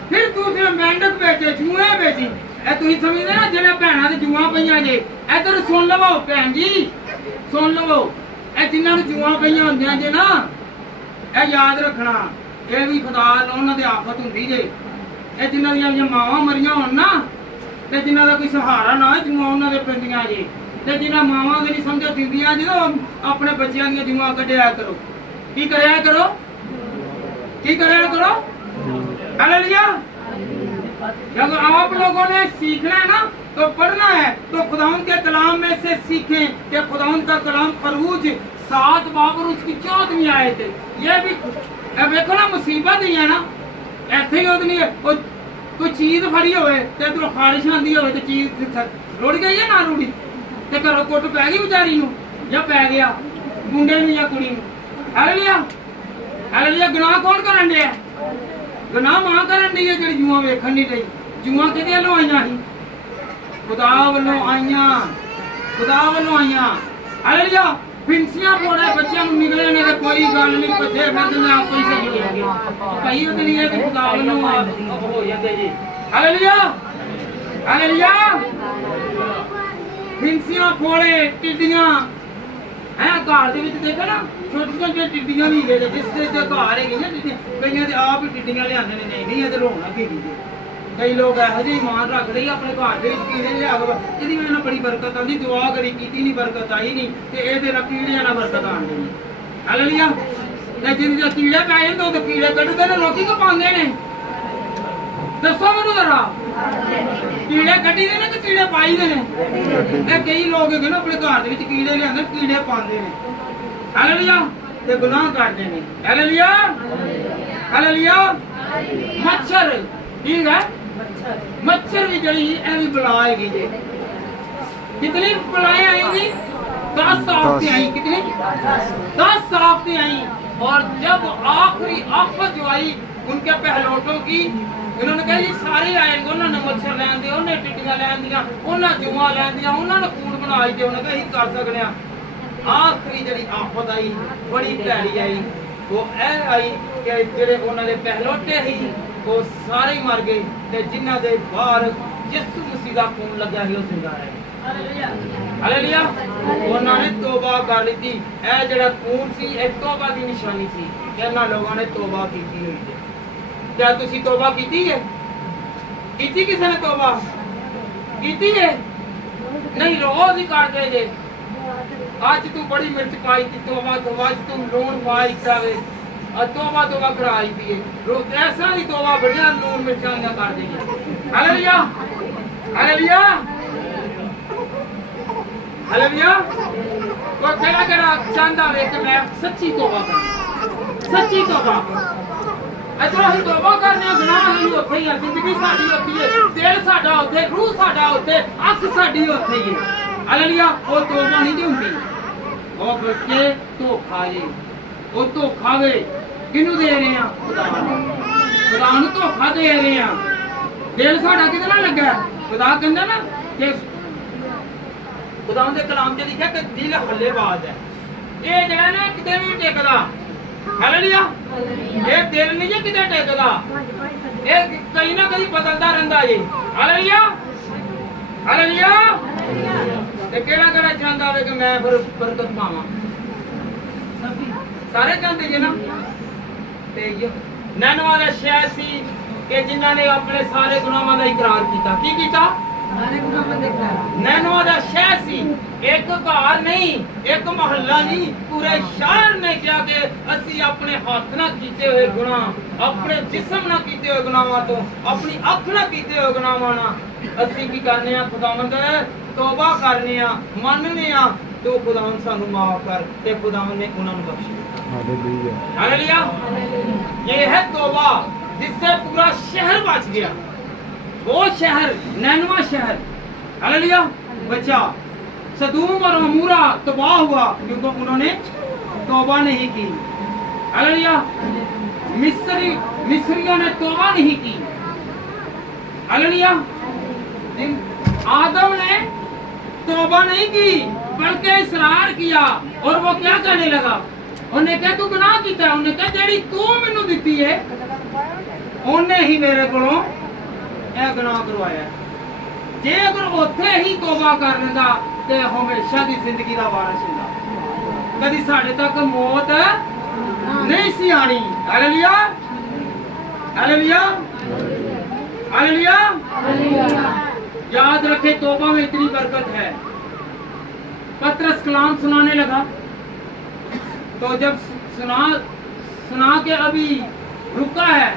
پھر دوسرے مینڈک بیچے جوئیں بیچی اے تو ہی سمجھتے نا جنہیں بہناں دے جوئاں پئیاں جے ادھر سن لو بہن جی سن لو اے جنہاں نوں جوئاں پئیاں ہوندیاں جے نا اے یاد رکھنا اے بھی خدا انہاں دے آفت ہوندی جے اے جنہاں دیاں ماواں مریاں ہون نا تے جنہاں دا کوئی سہارا نہ ہوئے جوئاں انہاں دے پیندیاں جے تے جنہاں ماواں دے نہیں سمجھو دیندیاں جے اپنے بچیاں دیاں جوئاں کڈیا کرو کی کریا کرو ہاللویا جب آپ لوگوں نے سیکھنا ہے نا تو پڑھنا ہے تو خداوند کے کلام میں سے سیکھیں کہ خداوند کا کلام خروج 7 باب اور اس کی 14ویں آیت ہے یہ بھی دیکھو نا مصیبت ہی ہے نا ایتھے ہی نہیں ہے کوئی چیز پھڑی ہوئے تے ادھروں خارش آندی ہوئے تے چیز رڑ گئی ہے نہ رڑی تے گھروں کٹ پی گئی بیچاری نو یا پی گیا منڈے نو یا کڑی نو ہاللویا گناہ کون کرن ڈیا گناہ ماں کرن ڈی ہے جڑی جوئاں ویکھن نہیں رہی جوئاں کدے والوں آئیاں سی خدا والوں آئیاں ہاللویا پنسیاں پوڑے بچیاں نوں نکلے نے تے کوئی گل نہیں پچھے پھر میں آپ ہی صحیح ہو گے کئی تے نہیں ہے کہ خدا والوں ہو جاندے جی ہاللویا پنسیاں پوڑے ٹڈیاں گھر دے وچ دیکھو نا چھوٹی چھوٹی ٹڈیاں بھی گئے جس دے گھر ہے نا کئی تے آپ ہی ٹڈیاں لے آندے نے نہیں تے رونا کی کئی لوگ ایہو جہی ایمان رکھدے ہی اپنے گھر دے وچ کیڑے لیا کے ایدی وجہ نال بڑی برکت آندی دعا کری کیتی نہیں برکت آئی نہیں تے اے دے نال کیڑیاں نال برکت آندی ہاللویا تے جن دے کیڑے پے جاندے تے کیڑے کڈدے نے لوکی کو پاندے نے دسو مینوں ذرا کیڑے کڈی دے نے تے کیڑے پائی دے نے اے کئی لوگ ہے نا اپنے گھر دے وچ کیڑے لیاندے کیڑے پاندے نے ہاللویا تے گناہ کردے نے ہاللویا مچھر ٹھیک ہے مچھر بھی جڑی اے بھی بلا آئے گی جی کتنی بلائیں آئیں گی 10 आफतें आई। कितनी? 10 आफतें आई। और जब आखिरी आफत जो आई उनके पहलोटों की, इन्होंने कहा ये सारे आएंगे, उन्होंने मच्छर लैन दिया, उन्हें टिड्डियां लैन दिया, उन्हें जुआ लैन दिया, उन्होंने कूड़ बनाई थे, उन्हें कहा कर सकने। आखिरी जड़ी आफत आई बड़ी भैड़ी आई, वो ऐ आई कि जेड़े उन्होंने पहलोटे ही वो सारे ही मर गए, ते जिन्हां दे बाहर यीशु मसीह दा खून लगा ही वो जिंदा रहे। हालेलुया। उन्होंने तौबा कर ली थी। ऐ जेड़ा खून सी एक तौबा की निशानी थी कि इन्हां लोगों ने तौबा की हुई है। क्या तुसी तौबा की है? की किसी ने तौबा की है? नहीं, रोज ही करते जे। आज तू बड़ी मिर्च पाई थी, तौबा तौबा, आज तू लून पाई जावे, तौबा तौबा कराई थी। ऐसा ही तौबा बढ़िया लून मिर्चा कर देंगे। Hallelujah, hallelujah, hallelujah. तो केड़ा केड़ा चाहता है कि मैं सच्ची तौबा करूं, सच्ची तौबा। अगर हम तौबा करने गुनाह ही होते ही, जिंदगी साडी होती है, दिल साडा होते, रूह साडा होते, अख साडी होती है। हालेलुया। वो तौबा नहीं होती, वो बच्चे धोखा जे, वो धोखा वे किनू दे रहे हैं? खुदा नूं धोखा दे रहे हैं। दिल साडा किदे नाल लगा? खुदा कहंदा ना कि खुदा दे कलाम च लिखा कि दिल हल्लेबाज है, ये जड़ा ना किते भी टेकदा। हालेलुया। ये दिल नहीं है किते टेकदा, ये कहीं ना कहीं बदलता रहंदा है। Hallelujah, hallelujah. ते केड़ा केड़ा चाहंदा है कि मैं फिर बरकत पावां? सारे चाहते जे ना। ते नैनवा दा शहर सी कि जिन्हां ने अपने सारे गुनाहां दा इकरार कीता। की कीता? नैनवा दा शहर सी, एक घर नहीं, एक मोहल्ला नहीं, पूरे शहर ने क्या कि असी अपने हाथ ना कीते हुए गुनाह, अपने जिस्म ना कीते हुए गुनाहां तो, अपनी अख ना कीते हुए गुनाहां ना असी की करने आ? खुदावंद तौबा करने आ, मनने आ, तो खुदावंद सानू माफ कर, ते खुदावंद ने उन्हां नूं बख्श दिया। हालेलुया। ये है तौबा जिससे पूरा शहर बच गया। वो शहर नैनवा शहर, हालेलुया, बचा। सदूम और अमूरा तबाह हुआ क्योंकि उन्होंने तौबा नहीं की। हालेलुया। मिस्रियों ने तौबा नहीं की। हालेलुया। आदम ने तौबा नहीं की बल्कि इसरार किया, और वो क्या कहने लगा? उन्हें कहा तू गुनाह कीता। उन्हें कहा जेड़ी तू मैनू दित्ती है उन्हें ही मेरे कोलों ਇਹ ਗੁਨਾਹ ਕਰਵਾਇਆ। ਜੇ ਅਗਰ ਉੱਥੇ ਹੀ ਤੋਬਾ ਕਰ ਲੈਂਦਾ ਤੇ ਹਮੇਸ਼ਾ ਦੀ ਜ਼ਿੰਦਗੀ ਦਾ ਵਾਰਿਸ ਹੁੰਦਾ, ਕਦੀ ਸਾਡੇ ਤੱਕ ਮੌਤ ਨਹੀਂ ਸੀ ਆਣੀ। ਹਾਲੇਲੂਇਆ, हालेलुया, हालेलुया, याद रखे तौबा में इतनी बरकत है। पतरस कलाम सुनाने लगा तो जब सुना के अभी रुका है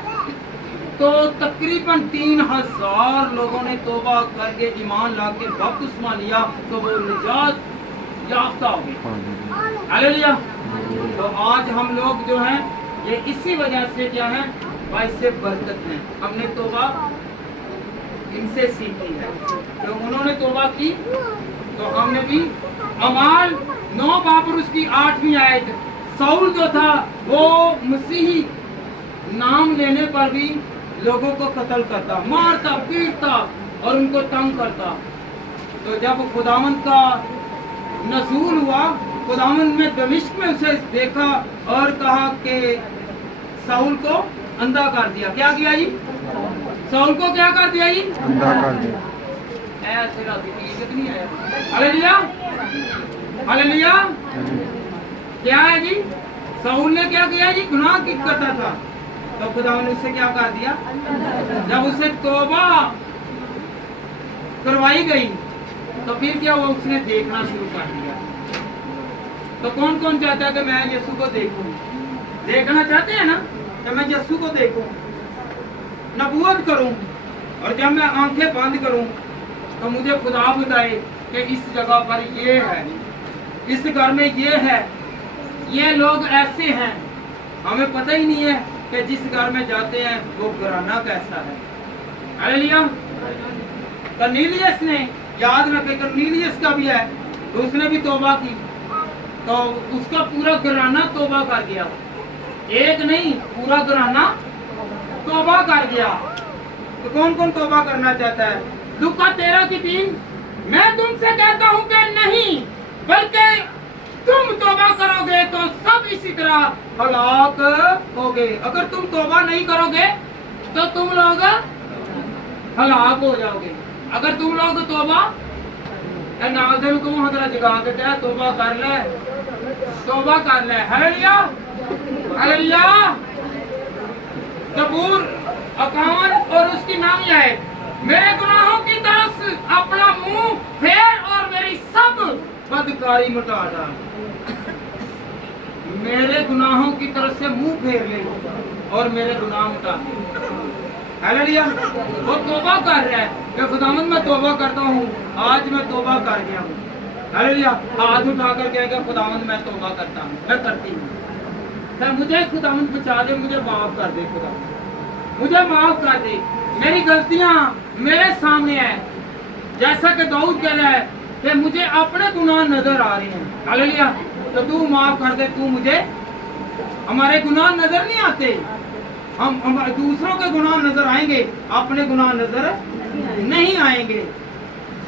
तो तकरीबन 3000 लोगों ने तौबा करके ईमान लाके बपतिस्मा लिया तो वो निजात याफ्ता हो गए। हालेलुया। तो आज हम लोग जो हैं ये इसी वजह से क्या है, से बरकत है। हमने तौबा इनसे सीखी है, तो उन्होंने तौबा की तो हमने भी। अमाल 9 बाब और उसकी 8वीं आयत, साउल जो था वो मसीही नाम लेने पर भी लोगों को कत्ल करता, मारता, पीटता और उनको तंग करता। तो जब खुदावंद का नज़ूल हुआ, खुदावंद ने दमिश्क में उसे देखा और कहा कि साउल को अंधा कर दिया। क्या किया जी? साउल को क्या कर दिया जी? अंधा कर दिया। ऐसे रात नहीं आया। Hallelujah, hallelujah. क्या है जी? साउल ने क्या किया जी? गुनाह की करता था तो खुदा ने उससे क्या कर दिया? जब उसे तौबा करवाई गई तो फिर क्या हुआ? उसने देखना शुरू कर दिया। तो कौन कौन चाहता है कि मैं यीशु को देखूं? देखना चाहते हैं ना कि मैं यीशु को देखूं, नबूवत करूं, और जब मैं आंखें बंद करूं तो मुझे खुदा बताए कि इस जगह पर ये है, इस घर में ये है, ये लोग ऐसे हैं। हमें पता ही नहीं है कि जिस घर में जाते हैं वो घराना कैसा है। हालेलुया। कर्नेलियस ने, याद रखे कर्नेलियस का भी है, तो उसने भी तौबा की। تو اس کا پورا گھرانہ توبہ کر گیا. ایک نہیں, پورا گھرانہ توبہ کر گیا. تو کون کون توبہ کرنا چاہتا ہے؟ لوکا 13:3 میں تم سے کہتا ہوں کہ نہیں بلکہ تم توبہ کرو گے تو سب اسی طرح ہلاک ہوگے. اگر تم توبہ نہیں کرو گے تو تم لوگ ہلاک ہو جاؤ گے. اگر تم لوگ توبہ نال دے کو حضرت جگا کے کہے توبہ کر لے, توبہ کر لے. ہلیلویا ہلیلویا. زبور 51 اور اس کی 9 آیت, میرے گناہوں کی طرف اپنا منہ پھیر اور میری سب بدکاری مٹا ڈال. میرے گناہوں کی طرف سے منہ پھیر لے اور میرے گناہ مٹا دے. ہلیلویا. وہ توبہ کر رہا ہے کہ خداوند میں توبہ کرتا ہوں, آج میں توبہ کر گیا ہوں. ہلیلویا. ہاتھ اٹھا کر کہے کہ خداوند میں توبہ کرتا ہوں, میں کرتی ہوں. پھر مجھے خداوند بچا دے, مجھے معاف کر دے, خداوند مجھے معاف کر دے. میری غلطیاں میرے سامنے ہیں, جیسا کہ داؤد کہہ رہا ہے کہ مجھے اپنے گناہ نظر آ رہے ہیں. ہلیلویا. تو تو معاف کر دے, تو مجھے, ہمارے گناہ نظر نہیں آتے, ہم دوسروں کے گناہ نظر آئیں گے, اپنے گناہ نظر نہیں آئیں گے.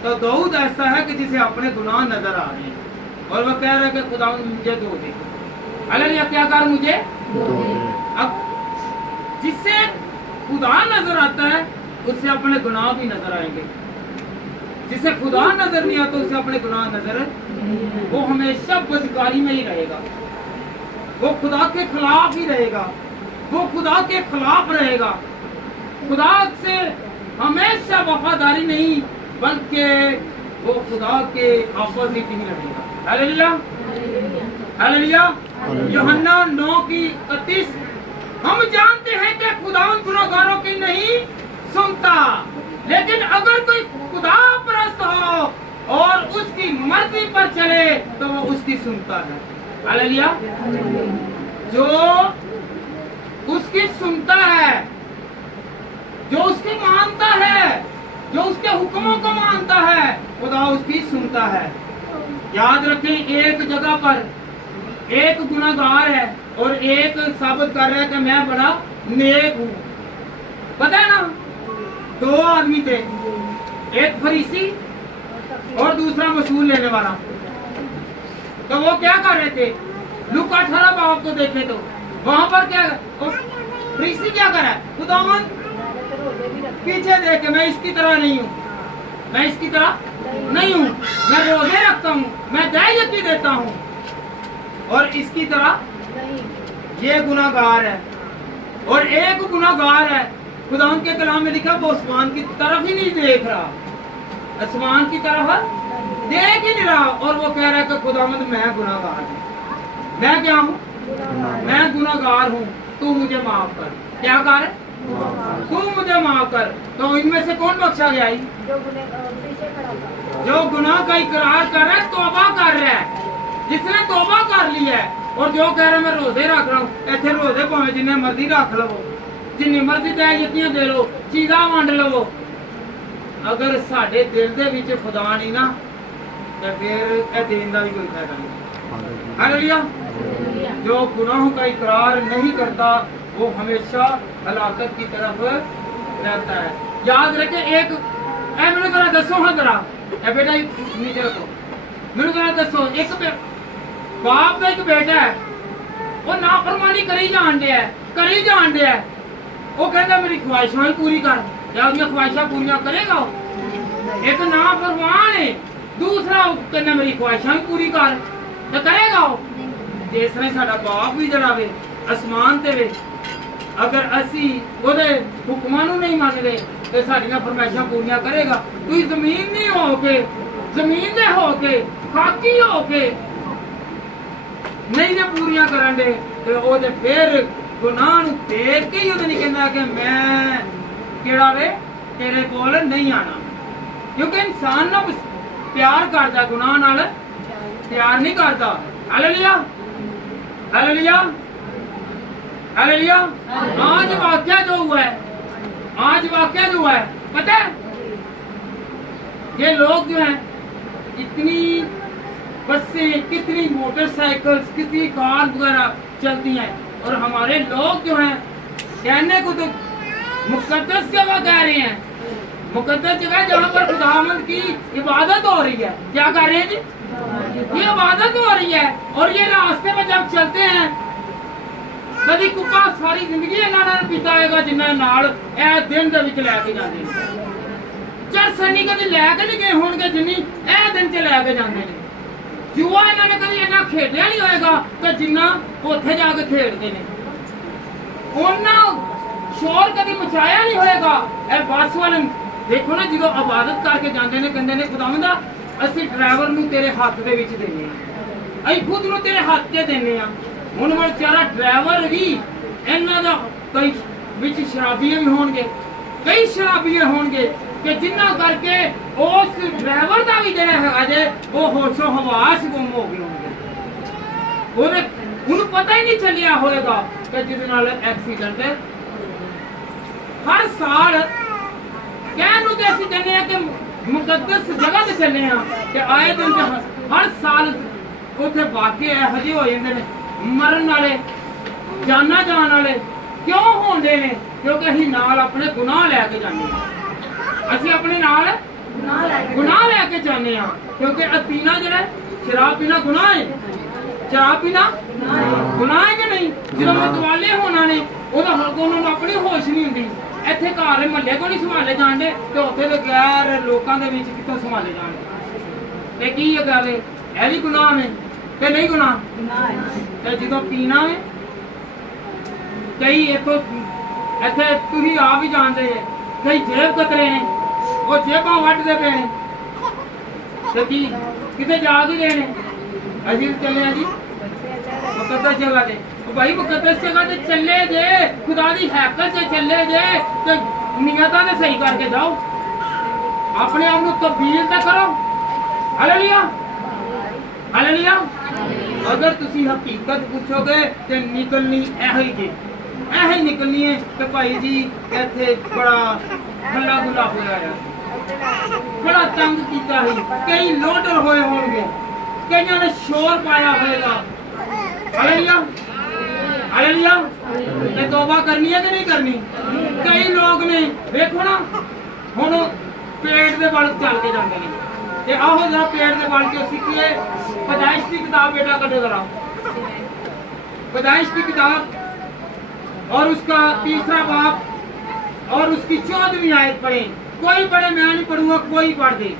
تو داؤد ایسا ہے کہ جسے اپنے گناہ نظر آ رہے ہیں اور وہ کہہ رہا ہے کہ خداوند مجھے دو دے. ہلیلویا. کیا کر مجھے, اب جس سے خدا نظر آتا ہے اس سے اپنے گناہ بھی نظر آئیں گے. جسے خدا نظر نہیں آتا اس سے اپنے گناہ نظر, وہ ہمیشہ بدکاری میں ہی رہے گا, وہ خدا کے خلاف ہی رہے گا, وہ خدا کے خلاف رہے گا. خدا سے ہمیشہ وفاداری نہیں بلکہ وہ خدا کے اپوزٹ ہی رہے گا. ہلیلویا ہلیلویا. یوحنا 9:31 ہم جانتے ہیں کہ خداوند گناہگاروں کی نہیں سنتا, لیکن اگر کوئی خدا پرست ہو اور اس کی مرضی پر چلے تو وہ اس کی سنتا ہے. ہلیلویا. جو اس کی سنتا ہے, جو اس کی مانتا ہے, جو اس کے حکموں کو مانتا ہے, خدا اس کی سنتا ہے. یاد رکھیں, ایک جگہ پر ایک گناہگار ہے اور ایک ثابت کر رہا ہے کہ میں بڑا نیک ہوں. پتہ ہے نا, 2 آدمی تھے, ایک فریسی اور دوسرا وصول لینے والا. تو وہ کیا کر رہے تھے, لوکا 18 باب کو دیکھیں تو وہاں پر کیا فریسی کیا کر رہا ہے, خداوند پیچھے دیکھے میں اس کی طرح نہیں ہوں, میں اس کی طرح نہیں ہوں, میں روزے رکھتا ہوں, میں دہیتی دیتا ہوں, اور اس کی طرح یہ گناہگار ہے. اور ایک گناہگار ہے, خداوند کے کلام میں لکھا وہ آسمان کی طرف ہی نہیں دیکھ رہا, آسمان کی طرف دیکھ ہی نہیں رہا, اور وہ کہہ رہا ہے کہ خداوند میں گناہگار ہوں. میں کیا ہوں, میں گناہگار ہوں, تو مجھے معاف کر. کیا کر, تو مجھے معاف کر. تو ان میں سے کون بخشا گیا, جو گناہ کا اقرار کر رہا ہے, توبہ کر رہا ہے, جس نے توبہ کر لی ہے, اور جو کہہ رہا ہے میں روزے رکھ رہا ہوں, ایتھے روزے پاویں جننے مرضی رکھ لو, جنی مرضی دہیتیاں دے لو, چیزاں ونڈ لو, اگر ساڈے دل دے وچ خدا نہیں نا تے پھر اے دین دا بھی کوئی فائدہ نہیں. ہلیلویا. جو گناہوں کا اقرار نہیں کرتا وہ ہمیشہ ہلاکت کی طرف رہتا ہے. یاد رکھیں, ایک اے میرے ذرا دسو, ہاں ذرا اے بیٹا نیچے رکھو, میرے ذرا دسو, ایک باپ کا ایک بیٹا ہے, وہ نافرمانی کری جان دیا ہے, کری جان دیا ہے, وہ کہتا میری خواہشاں ہی پوری کر, یا اپنی خواہشاں پوریاں کرے گا. ایک نافرمان ہے, دوسرا کہنا میری خواہشاں ہی پوری کر, تو کرے گا. جس طرح ساڈا باپ بھی جڑا وے آسمان تے وے, اگر اسی وہ حکماں نوں نہیں منتے تو ساڈیاں فرمائشاں پوریاں کرے گا. کوئی زمین نہیں ہو کے, زمین دے ہو کے, خاکی ہو کے نہیں نے پوریاں کرن دے, تے او تے پھر گناہ نوں دیکھ کے ہی او نہیں کہندا کہ میں کیڑا وے تیرے کول نہیں آنا. کیونکہ انسان نہ پیار کردا, گناہ نال پیار نہیں کردا. ہلیلویا ہلیلویا ہلیلویا. آج واقعہ جو ہوا ہے, آج واقعہ جو ہوا ہے, پتہ ہے یہ لوگ جو ہیں اتنی बसें, कितनी मोटरसाइकिल, कितनी कार वगैरह चलती हैं, और हमारे लोग जो हैं कहने को तो मुकद्दस जगह कह रहे हैं, मुकद्दस जगह जहाँ पर खुदावंद की इबादत हो रही है। क्या कर रहे हैं जी? ये इबादत हो रही है, और ये रास्ते में जब चलते हैं कभी कुप्पा सारी जिंदगी इन्होंने पीता होगा जिन्हें नाल ए दिन दे विच लैके जाते हैं। चल सनी कभी लैके नहीं गए होंगे जिन्नी ए दिन च लैके जाते हैं। जुआ इन्होंने कभी इन्ना खेडिया नहीं होएगा कि जिन्ना उत्थे जाके खेडते हैं। उन्ना शोर कभी मचाया नहीं होएगा। ए बस वाले देखो ना जो इबादत करके जाते हैं कहते हैं खुदावंदा ਅਸੀਂ ड्राइवर ਨੂੰ ਤੇਰੇ ਹੱਥ ਦੇ ਵਿੱਚ ਦੇਨੇ ਆ, ਅਸੀਂ ਖੁਦ ਨੂੰ ਤੇਰੇ ਹੱਥ 'ਚ ਦੇਨੇ ਆ। ਹੁਣ ਵਿਚਾਰਾ ਡਰਾਈਵਰ ਵੀ ਇਹਨਾਂ ਦਾ ਕਈ ਵਿੱਚ ਸ਼ਰਾਬੀਏ ਵੀ ਹੋਣਗੇ, ਕਈ ਸ਼ਰਾਬੀਏ ਹੋਣਗੇ ਕਿ ਜਿੰਨਾ ਕਰਕੇ ਉਸ ਡਰਾਈਵਰ ਦਾ ਵੀ ਜਿਹੜਾ ਹੈਗਾ ਜੇ ਉਹ ਹੋਸ਼ੋ ਹਵਾਸ ਗੁੰਮ ਹੋ ਗਏ ਹੋਣਗੇ। ਉਹਨੂੰ ਪਤਾ ਹੀ ਨਹੀਂ ਚੱਲਿਆ ਹੋਏਗਾ ਕਿ ਜਿਹਦੇ ਨਾਲ ਐਕਸੀਡੈਂਟ ਹਰ ਸਾਲ ਕਹਿਣ ਨੂੰ ਤੇ ਅਸੀਂ ਕਹਿੰਦੇ ਆ ਕਿ मुकद्दस जगह से चले कि आए दिन हर साल उत्थे वाकये ਇਹੋ ਜਿਹੇ ਹੋ ਜਾਂਦੇ ਨੇ, ਮਰਨ ਵਾਲੇ, ਜਾਨਾਂ ਜਾਣ ਵਾਲੇ ਕਿਉਂ ਹੁੰਦੇ ਨੇ? ਕਿਉਂਕਿ ਅਸੀਂ ਨਾਲ ਆਪਣੇ ਗੁਨਾਹ ਲੈ ਕੇ ਜਾਂਦੇ ਹਾਂ। ਅਸੀਂ ਆਪਣੇ ਨਾਲ ਗੁਨਾਹ ਲੈ ਕੇ ਜਾਂਦੇ ਹਾਂ, ਕਿਉਂਕਿ ਪੀਣਾ ਜਿਹੜਾ ਸ਼ਰਾਬ ਪੀਣਾ ਗੁਨਾਹ ਹੈ। ਸ਼ਰਾਬ ਪੀਣਾ ਗੁਨਾਹ ਹੈ ਕਿ ਨਹੀਂ? ਜਦੋਂ ਮਤਵਾਲੇ ਹੋਣਾ ਨੇ ਉਹਦਾ ਉਹਨਾਂ ਨੂੰ ਆਪਣੀ ਹੋਸ਼ ਨਹੀਂ ਹੁੰਦੀ। ਇੱਥੇ ਘਰ ਮਹੱਲੇ ਕੋਲ ਨਹੀਂ ਸੰਭਾਲੇ ਜਾਂਦੇ ਤੇ ਉੱਥੇ ਦੇ ਗੈਰ ਲੋਕਾਂ ਦੇ ਵਿੱਚ ਕਿੱਥੋਂ ਸੰਭਾਲੇ ਜਾਣਗੇ? ਤੇ ਕੀ ਇਹ ਗੱਲ ਇਹ ਵੀ ਗੁਨਾਹ ਹੈ ਕਿ ਨਹੀਂ? ਗੁਨਾਹ ਤੇ ਜਦੋਂ ਪੀਣਾ ਹੈ ਕਈ ਇੱਥੇ ਤੁਸੀਂ ਆਪ ਹੀ ਜਾਣਦੇ ਜੇ ਕਈ ਜੇਬ ਕਤਰੇ ਨੇ, ਉਹ ਜੇਬਾਂ ਵੱਢਦੇ ਪਏ ਨੇ ਤੇ ਕੀ ਕਿਤੇ ਜਾ ਕੇ ਗਏ ਨੇ? ਅਸੀਂ ਚੱਲੇ ਆ ਜੀ मुकद्दस जगह दे भाई, मुकद्दस जगह ते चले जे खुदा दी हैकल से चले जे ते नियतां ते सही करके जाओ, अपने आप को तब्दील ते करो। Hallelujah hallelujah. अगर तुसी हकीकत पूछोगे ते निकलनी ऐ ही निकलनी है कि भाई जी इत्थे बड़ा हल्ला गुल्ला होया है, बड़ा तंग कीता है, कई लोडर होए होंगे, कईयां ने शोर पाया होएगा। Hallelujah hallelujah. ते तौबा करनी है कि नहीं करनी? कई लोग ने देखो ना हुण पेट दे बल चल के जाते हैं ते आहो जरा पेट दे बल के सीखिए। पैदाइश की किताब बेटा कटे जरा, पैदाइश की किताब और उसका 3रा बाब और उसकी 14वीं आयत पढ़े। कोई पढ़े, मैं नहीं पढ़ूंगा, कोई पढ़ दे।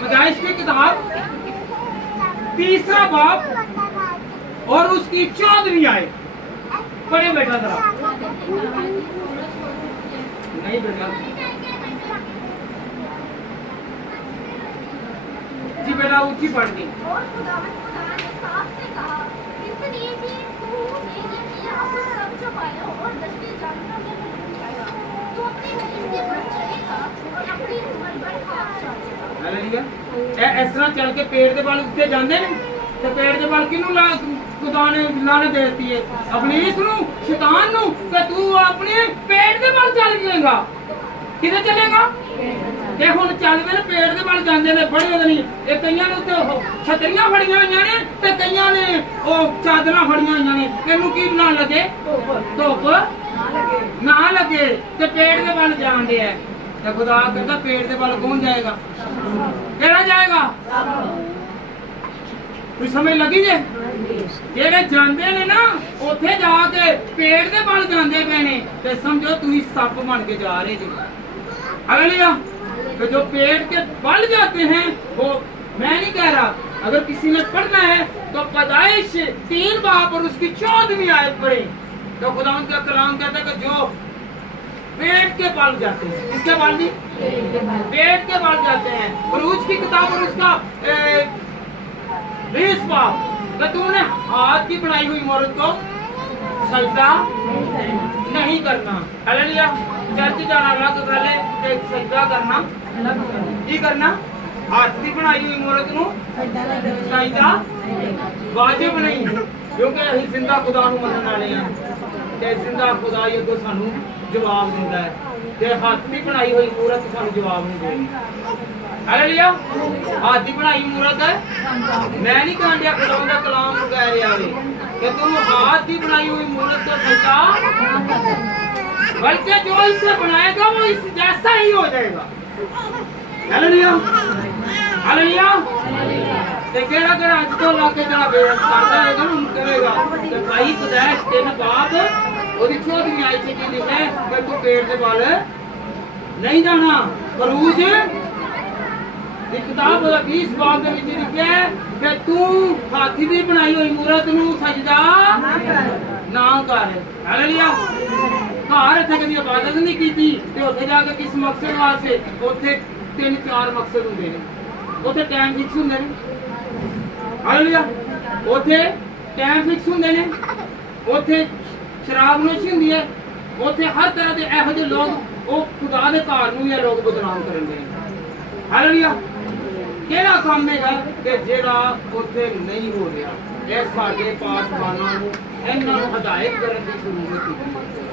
पैदाइश की किताब 3रा बाब और उसकी 14वीं आयत पढ़े बेटा जरा। नहीं बेटा जी बेटा ऊंची पढ़ दी। और खुदावंद खुदा ने साफ से कहा, इसलिए कि तू मेरे लिए अब सब जो पाया और दसवीं जानता में नहीं पाया, तू अपनी नईम के पर चलेगा और अपनी उम्र पर हाथ चलेगा। हालेलुया। इस तरह चल के पेड़ के बल उत्ते जाते ने ते पेड़ के बल किनू ला खुदा ने लानत दे दी है? इबलीस नू, शैतान नू कि तू अपने पेट दे बल चल जाएगा। किधर चलेगा? ते हुण चल पे पेट दे बल जांदे ने, बड़े नहीं ये कईयां ने उत्ते छतरियां फड़ियां होईयां ने ते कईयां ने ओ चादरां फड़ियां होईयां ने। इनू की ना लगे? धुप ना लगे ते पेट दे बल जांदे है। ते खुदा कहता पेट दे बल कौन जाएगा? केड़ा जाएगा? कोई समझ लगी जे? जेड़े जांदे ने ना उत्थे जाके पेट दे बल जांदे पे ने ते समझो तुसीं सप बन के जा रहे जी। हालेलुया। तो जो पेट के बल जाते हैं वो मैं नहीं कह रहा, अगर किसी ने पढ़ना है तो पैदाइश 3 बाब और उसकी 14वीं आयत पढ़े तो खुदा उनका कलाम कहता है कि जो पेट के बल जाते हैं, किसके बल जी? पेट के बल जाते हैं। उरूज की किताब और उसका 20 बाब कि तूने हाथ की बनाई हुई मूर्त को सजदा नहीं करना। हालेलुया। चर्च जाना अलग गल है, एक सजदा करना की करना? हाथ की बनाई हुई मूर्त नू सजदा वाजिब नहीं, क्योंकि असीं जिंदा खुदा नू मनण वाले हां ते जिंदा खुदा ही अगों सानू जवाब दिंदा है ते हाथ की बनाई हुई मूर्त सानू जवाब नहीं देगी। ਹਾਲੇਲੂਇਆ। ਹੱਥ ਦੀ ਬਣਾਈ ਮੂਰਤ ਮੈਂ ਨਹੀਂ ਕਹਿੰਦਾ ਖੁਦਾ ਦਾ ਕਲਾਮ ਕਹਿ ਰਿਹਾ ਵੇ ਕਿ ਤੂੰ हाथ ਦੀ ਬਣਾਈ हुई मूर्त को सजदा बल्कि जो इसे बनाएगा वो इस जैसा ही हो जाएगा। Hallelujah hallelujah. ते केड़ा केड़ा अज तो लाके जरा बेइज्जत करदा हैगा ना कहेगा कि भाई खुदाइश दिन बाद ओदी चौथी आई च की लिखे कि तू पेट दे वाल नहीं जाना। फरूज ਦੀ ਕਿਤਾਬ ਦਾ 20 ਬਾਬ ਦੇ ਵਿੱਚ ਲਿਖਿਆ ਹੈ ਕਿ ਤੂੰ ਹਾਥੀ ਦੀ ਬਣਾਈ ਹੋਈ ਮੂਰਤ ਨੂੰ ਸਜਦਾ ਨਾ ਕਰ। ਹਾਲੇਲੂਇਆ। ਘਰ ਇੱਥੇ ਕਦੀ ਇਬਾਦਤ ਨਹੀਂ ਕੀਤੀ ਤੇ ਉੱਥੇ ਜਾ ਕੇ ਕਿਸ ਮਕਸਦ ਵਾਸਤੇ? ਉੱਥੇ 3-4 ਮਕਸਦ ਹੁੰਦੇ ਨੇ। ਉੱਥੇ ਟਾਈਮ ਫਿਕਸ ਹੁੰਦੇ ਨੇ। ਹਾਲੇਲੂਇਆ। ਉੱਥੇ ਟਾਈਮ ਫਿਕਸ ਹੁੰਦੇ ਨੇ। ਉੱਥੇ ਸ਼ਰਾਬ ਨੋਸ਼ੀ ਹੁੰਦੀ ਹੈ। ਉੱਥੇ ਹਰ ਤਰ੍ਹਾਂ ਦੇ ਇਹੋ ਜਿਹੇ ਲੋਕ ਉਹ ਖੁਦਾ ਦੇ ਘਰ ਨੂੰ ਇਹ ਲੋਕ ਬਦਨਾਮ ਕਰਦੇ ਨੇ। ਹਾਲੇਲੂਇਆ। ਕਿਹੜਾ ਕੰਮ ਹੈਗਾ ਕਿ ਜਿਹੜਾ ਉੱਥੇ ਨਹੀਂ ਹੋ ਰਿਹਾ? ਇਹ ਸਾਡੇ ਪਾਸਵਾਨਾਂ ਨੂੰ ਇਹਨਾਂ ਨੂੰ ਹਦਾਇਤ ਕਰਨ ਦੀ ਜ਼ਰੂਰਤ ਹੈ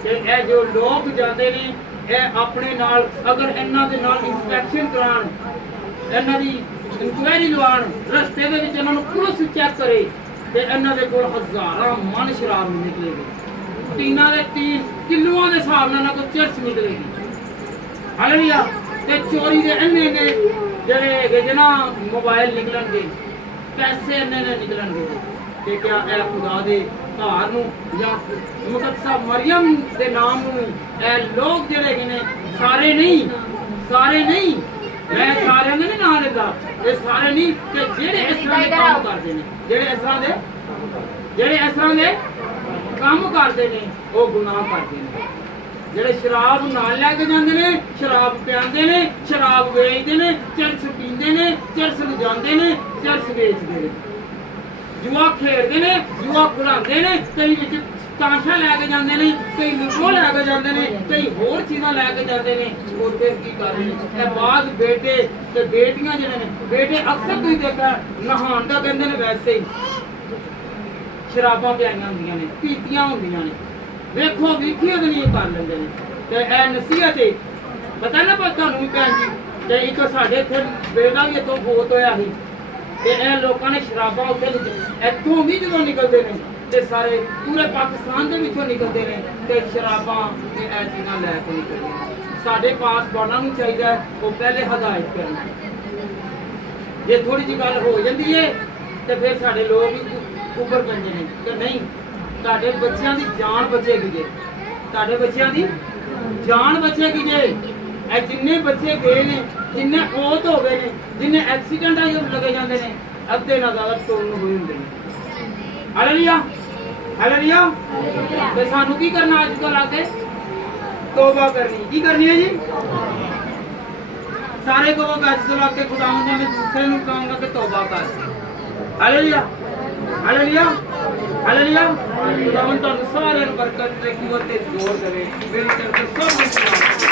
ਕਿ ਇਹ ਜੋ ਲੋਕ ਜਾਂਦੇ ਨੇ ਇਹ ਆਪਣੇ ਨਾਲ ਅਗਰ ਇਹਨਾਂ ਦੇ ਨਾਲ ਇੰਸਪੈਕਸ਼ਨ ਕਰਾਉਣ, ਇਹਨਾਂ ਦੀ ਇਨਕੁਆਇਰੀ ਲਵਾਉਣ, ਰਸਤੇ ਦੇ ਵਿੱਚ ਇਹਨਾਂ ਨੂੰ ਪੁਲਿਸ ਚੈੱਕ ਕਰੇ ਤੇ ਇਹਨਾਂ ਦੇ ਕੋਲ ਹਜ਼ਾਰਾਂ ਮਨ ਸ਼ਰਾਬ ਨਿਕਲੇਗੀ। ਟੀਨਾਂ ਦੇ 30 ਕਿਲੋਆਂ ਦੇ ਹਿਸਾਬ ਨਾਲ ਇਹਨਾਂ ਕੋਲ ਚਰਸ ਨਿਕਲੇਗੀ। ਹਾਲੇਲੂਇਆ। ਤੇ ਚੋਰੀ ਦੇ ਇੰਨੇ ਜਿਹੜੇ ਹੈਗੇ ਜਨਾ ਮੋਬਾਈਲ ਨਿਕਲਣਗੇ, ਪੈਸੇ ਇੰਨੇ ਨਿਕਲਣਗੇ ਤੇ ਕਿਆ ਇਹ ਖੁਦਾ ਦੇ ਘਰ ਨੂੰ ਜਾਂ ਮੁਕੱਦਸਾ ਮਰੀਮ ਦੇ ਨਾਮ ਨੂੰ ਇਹ ਲੋਕ ਜਿਹੜੇ ਹੈਗੇ ਨੇ ਸਾਰੇ ਨਹੀਂ ਮੈਂ ਸਾਰਿਆਂ ਦੇ ਨਹੀਂ ਨਾਂ ਲੈਂਦਾ, ਇਹ ਸਾਰੇ ਨਹੀਂ ਕਿ ਜਿਹੜੇ ਇਸ ਤਰ੍ਹਾਂ ਦੇ ਕੰਮ ਕਰਦੇ ਨੇ, ਜਿਹੜੇ ਇਸ ਤਰ੍ਹਾਂ ਦੇ ਕੰਮ ਕਰਦੇ ਨੇ ਉਹ ਗੁਨਾਹ ਕਰਦੇ ਨੇ। ਜਿਹੜੇ ਸ਼ਰਾਬ ਨਾਲ ਲੈ ਕੇ ਜਾਂਦੇ ਨੇ, ਸ਼ਰਾਬ ਪਿਆਉਂਦੇ ਨੇ, ਸ਼ਰਾਬ ਵੇਚਦੇ ਨੇ, ਚਰਸ ਪੀਂਦੇ ਨੇ, ਚਰਸ ਲਿਜਾਂਦੇ ਨੇ, ਚਰਸ ਵੇਚਦੇ ਨੇ, ਜੂਆ ਖੇਡਦੇ ਨੇ, ਜੂਆ ਖੁਲਾਉਂਦੇ ਨੇ, ਕਈ ਵਿੱਚ ਤਾਸ਼ਾ ਲੈ ਕੇ ਜਾਂਦੇ ਨੇ, ਕਈ ਲੁੱਟੋ ਲੈ ਕੇ ਜਾਂਦੇ ਨੇ, ਕਈ ਹੋਰ ਚੀਜ਼ਾਂ ਲੈ ਕੇ ਜਾਂਦੇ ਨੇ। ਉਹ ਫਿਰ ਕੀ ਕਰ ਰਹੇ ਨੇ? ਇਹ ਬਾਅਦ ਬੇਟੇ ਤੇ ਬੇਟੀਆਂ ਜਿਹੜੇ ਨੇ, ਬੇਟੇ ਅਕਸਰ ਤੁਸੀਂ ਦੇਖਿਆ ਨਹਾਉਣ ਦਾ ਕਹਿੰਦੇ ਨੇ ਵੈਸੇ ਹੀ ਸ਼ਰਾਬਾਂ ਪਿਆਈਆਂ ਹੁੰਦੀਆਂ ਨੇ, ਪੀਤੀਆਂ ਹੁੰਦੀਆਂ ਨੇ। ਵੇਖੋ ਵੇਖੀ ਉਹਦੇ ਲਈ ਕਰ ਲੈਂਦੇ ਨੇ ਤੇ ਇਹ ਨਸੀਹਤ ਹੈ। ਪਤਾ ਨਾ ਪਰ ਤੁਹਾਨੂੰ ਵੀ ਭੈਣ ਜੀ ਤੇ ਇੱਕ ਸਾਡੇ ਇੱਥੇ ਬੇਟਾ ਵੀ ਇੱਥੋਂ ਫੋਤ ਹੋਇਆ ਸੀ ਤੇ ਇਹ ਲੋਕਾਂ ਨੇ ਸ਼ਰਾਬਾਂ ਉੱਤੇ ਇੱਥੋਂ ਵੀ ਜਦੋਂ ਨਿਕਲਦੇ ਨੇ ਤੇ ਸਾਰੇ ਪੂਰੇ ਪਾਕਿਸਤਾਨ ਦੇ ਵਿੱਚੋਂ ਨਿਕਲਦੇ ਨੇ ਤੇ ਸ਼ਰਾਬਾਂ ਤੇ ਇਹ ਚੀਜ਼ਾਂ ਲੈ ਕੇ ਨਿਕਲਦੇ ਨੇ। ਸਾਡੇ ਪਾਸਪੋਰਟਾਂ ਨੂੰ ਚਾਹੀਦਾ ਉਹ ਪਹਿਲੇ ਹਦਾਇਤ ਕਰਨ। ਜੇ ਥੋੜੀ ਜਿਹੀ ਗੱਲ ਹੋ ਜਾਂਦੀ ਹੈ ਤੇ ਫਿਰ ਸਾਡੇ ਲੋਕ ਵੀ ਉੱਪਰ ਪੈਂਦੇ ਨੇ ਕਿ ਨਹੀਂ ਤੁਹਾਡੇ ਬੱਚਿਆਂ ਦੀ ਜਾਨ ਬਚੇਗੀ ਜੇ, ਤੁਹਾਡੇ ਬੱਚਿਆਂ ਦੀ ਜਾਨ ਬਚੇਗੀ ਜੇ। ਇਹ ਜਿੰਨੇ ਬੱਚੇ ਗਏ ਨੇ, ਜਿੰਨੇ ਫੌਤ ਹੋ ਗਏ ਨੇ, ਜਿੰਨੇ ਐਕਸੀਡੈਂਟਾਂ ਵਿੱਚ ਲੱਗੇ ਜਾਂਦੇ ਨੇ, ਅੱਧੇ ਨਾਲ ਜ਼ਿਆਦਾ ਤੋੜਨ ਹੋਏ ਹੁੰਦੇ ਨੇ। Hallelujah hallelujah. ਤੇ ਸਾਨੂੰ ਕੀ ਕਰਨਾ ਅੱਜ ਕੱਲ੍ਹ ਆ ਕੇ? ਤੋਬਾ ਕਰਨੀ। ਕੀ ਕਰਨੀ ਹੈ ਜੀ? ਸਾਰੇ ਕਹੋਗੇ ਅੱਜ ਤੋਂ ਲਾ ਕੇ ਖੁਦਾਵੰਦ ਨੇ ਦੂਸਰੇ ਨੂੰ ਕਹਾਂਗਾ ਕਿ ਤੋਬਾ ਕਰ। ਹਾਲੇਲੂਇਆ ਹਾਲੇਲੂਆ ਹਾਲੇਲੂਆ। ਖੁਦਾਵੰਦ ਤੁਹਾਨੂੰ ਸਾਰਿਆਂ ਨੂੰ ਬਰਕਤ ਤੇ ਕੂਵਤ ਤੇ ਜ਼ੋਰ ਦੇਵੇ। ਮੇਰੀ ਤਰਫ ਤੋਂ ਸਭ ਨੂੰ ਸਲਾਮ।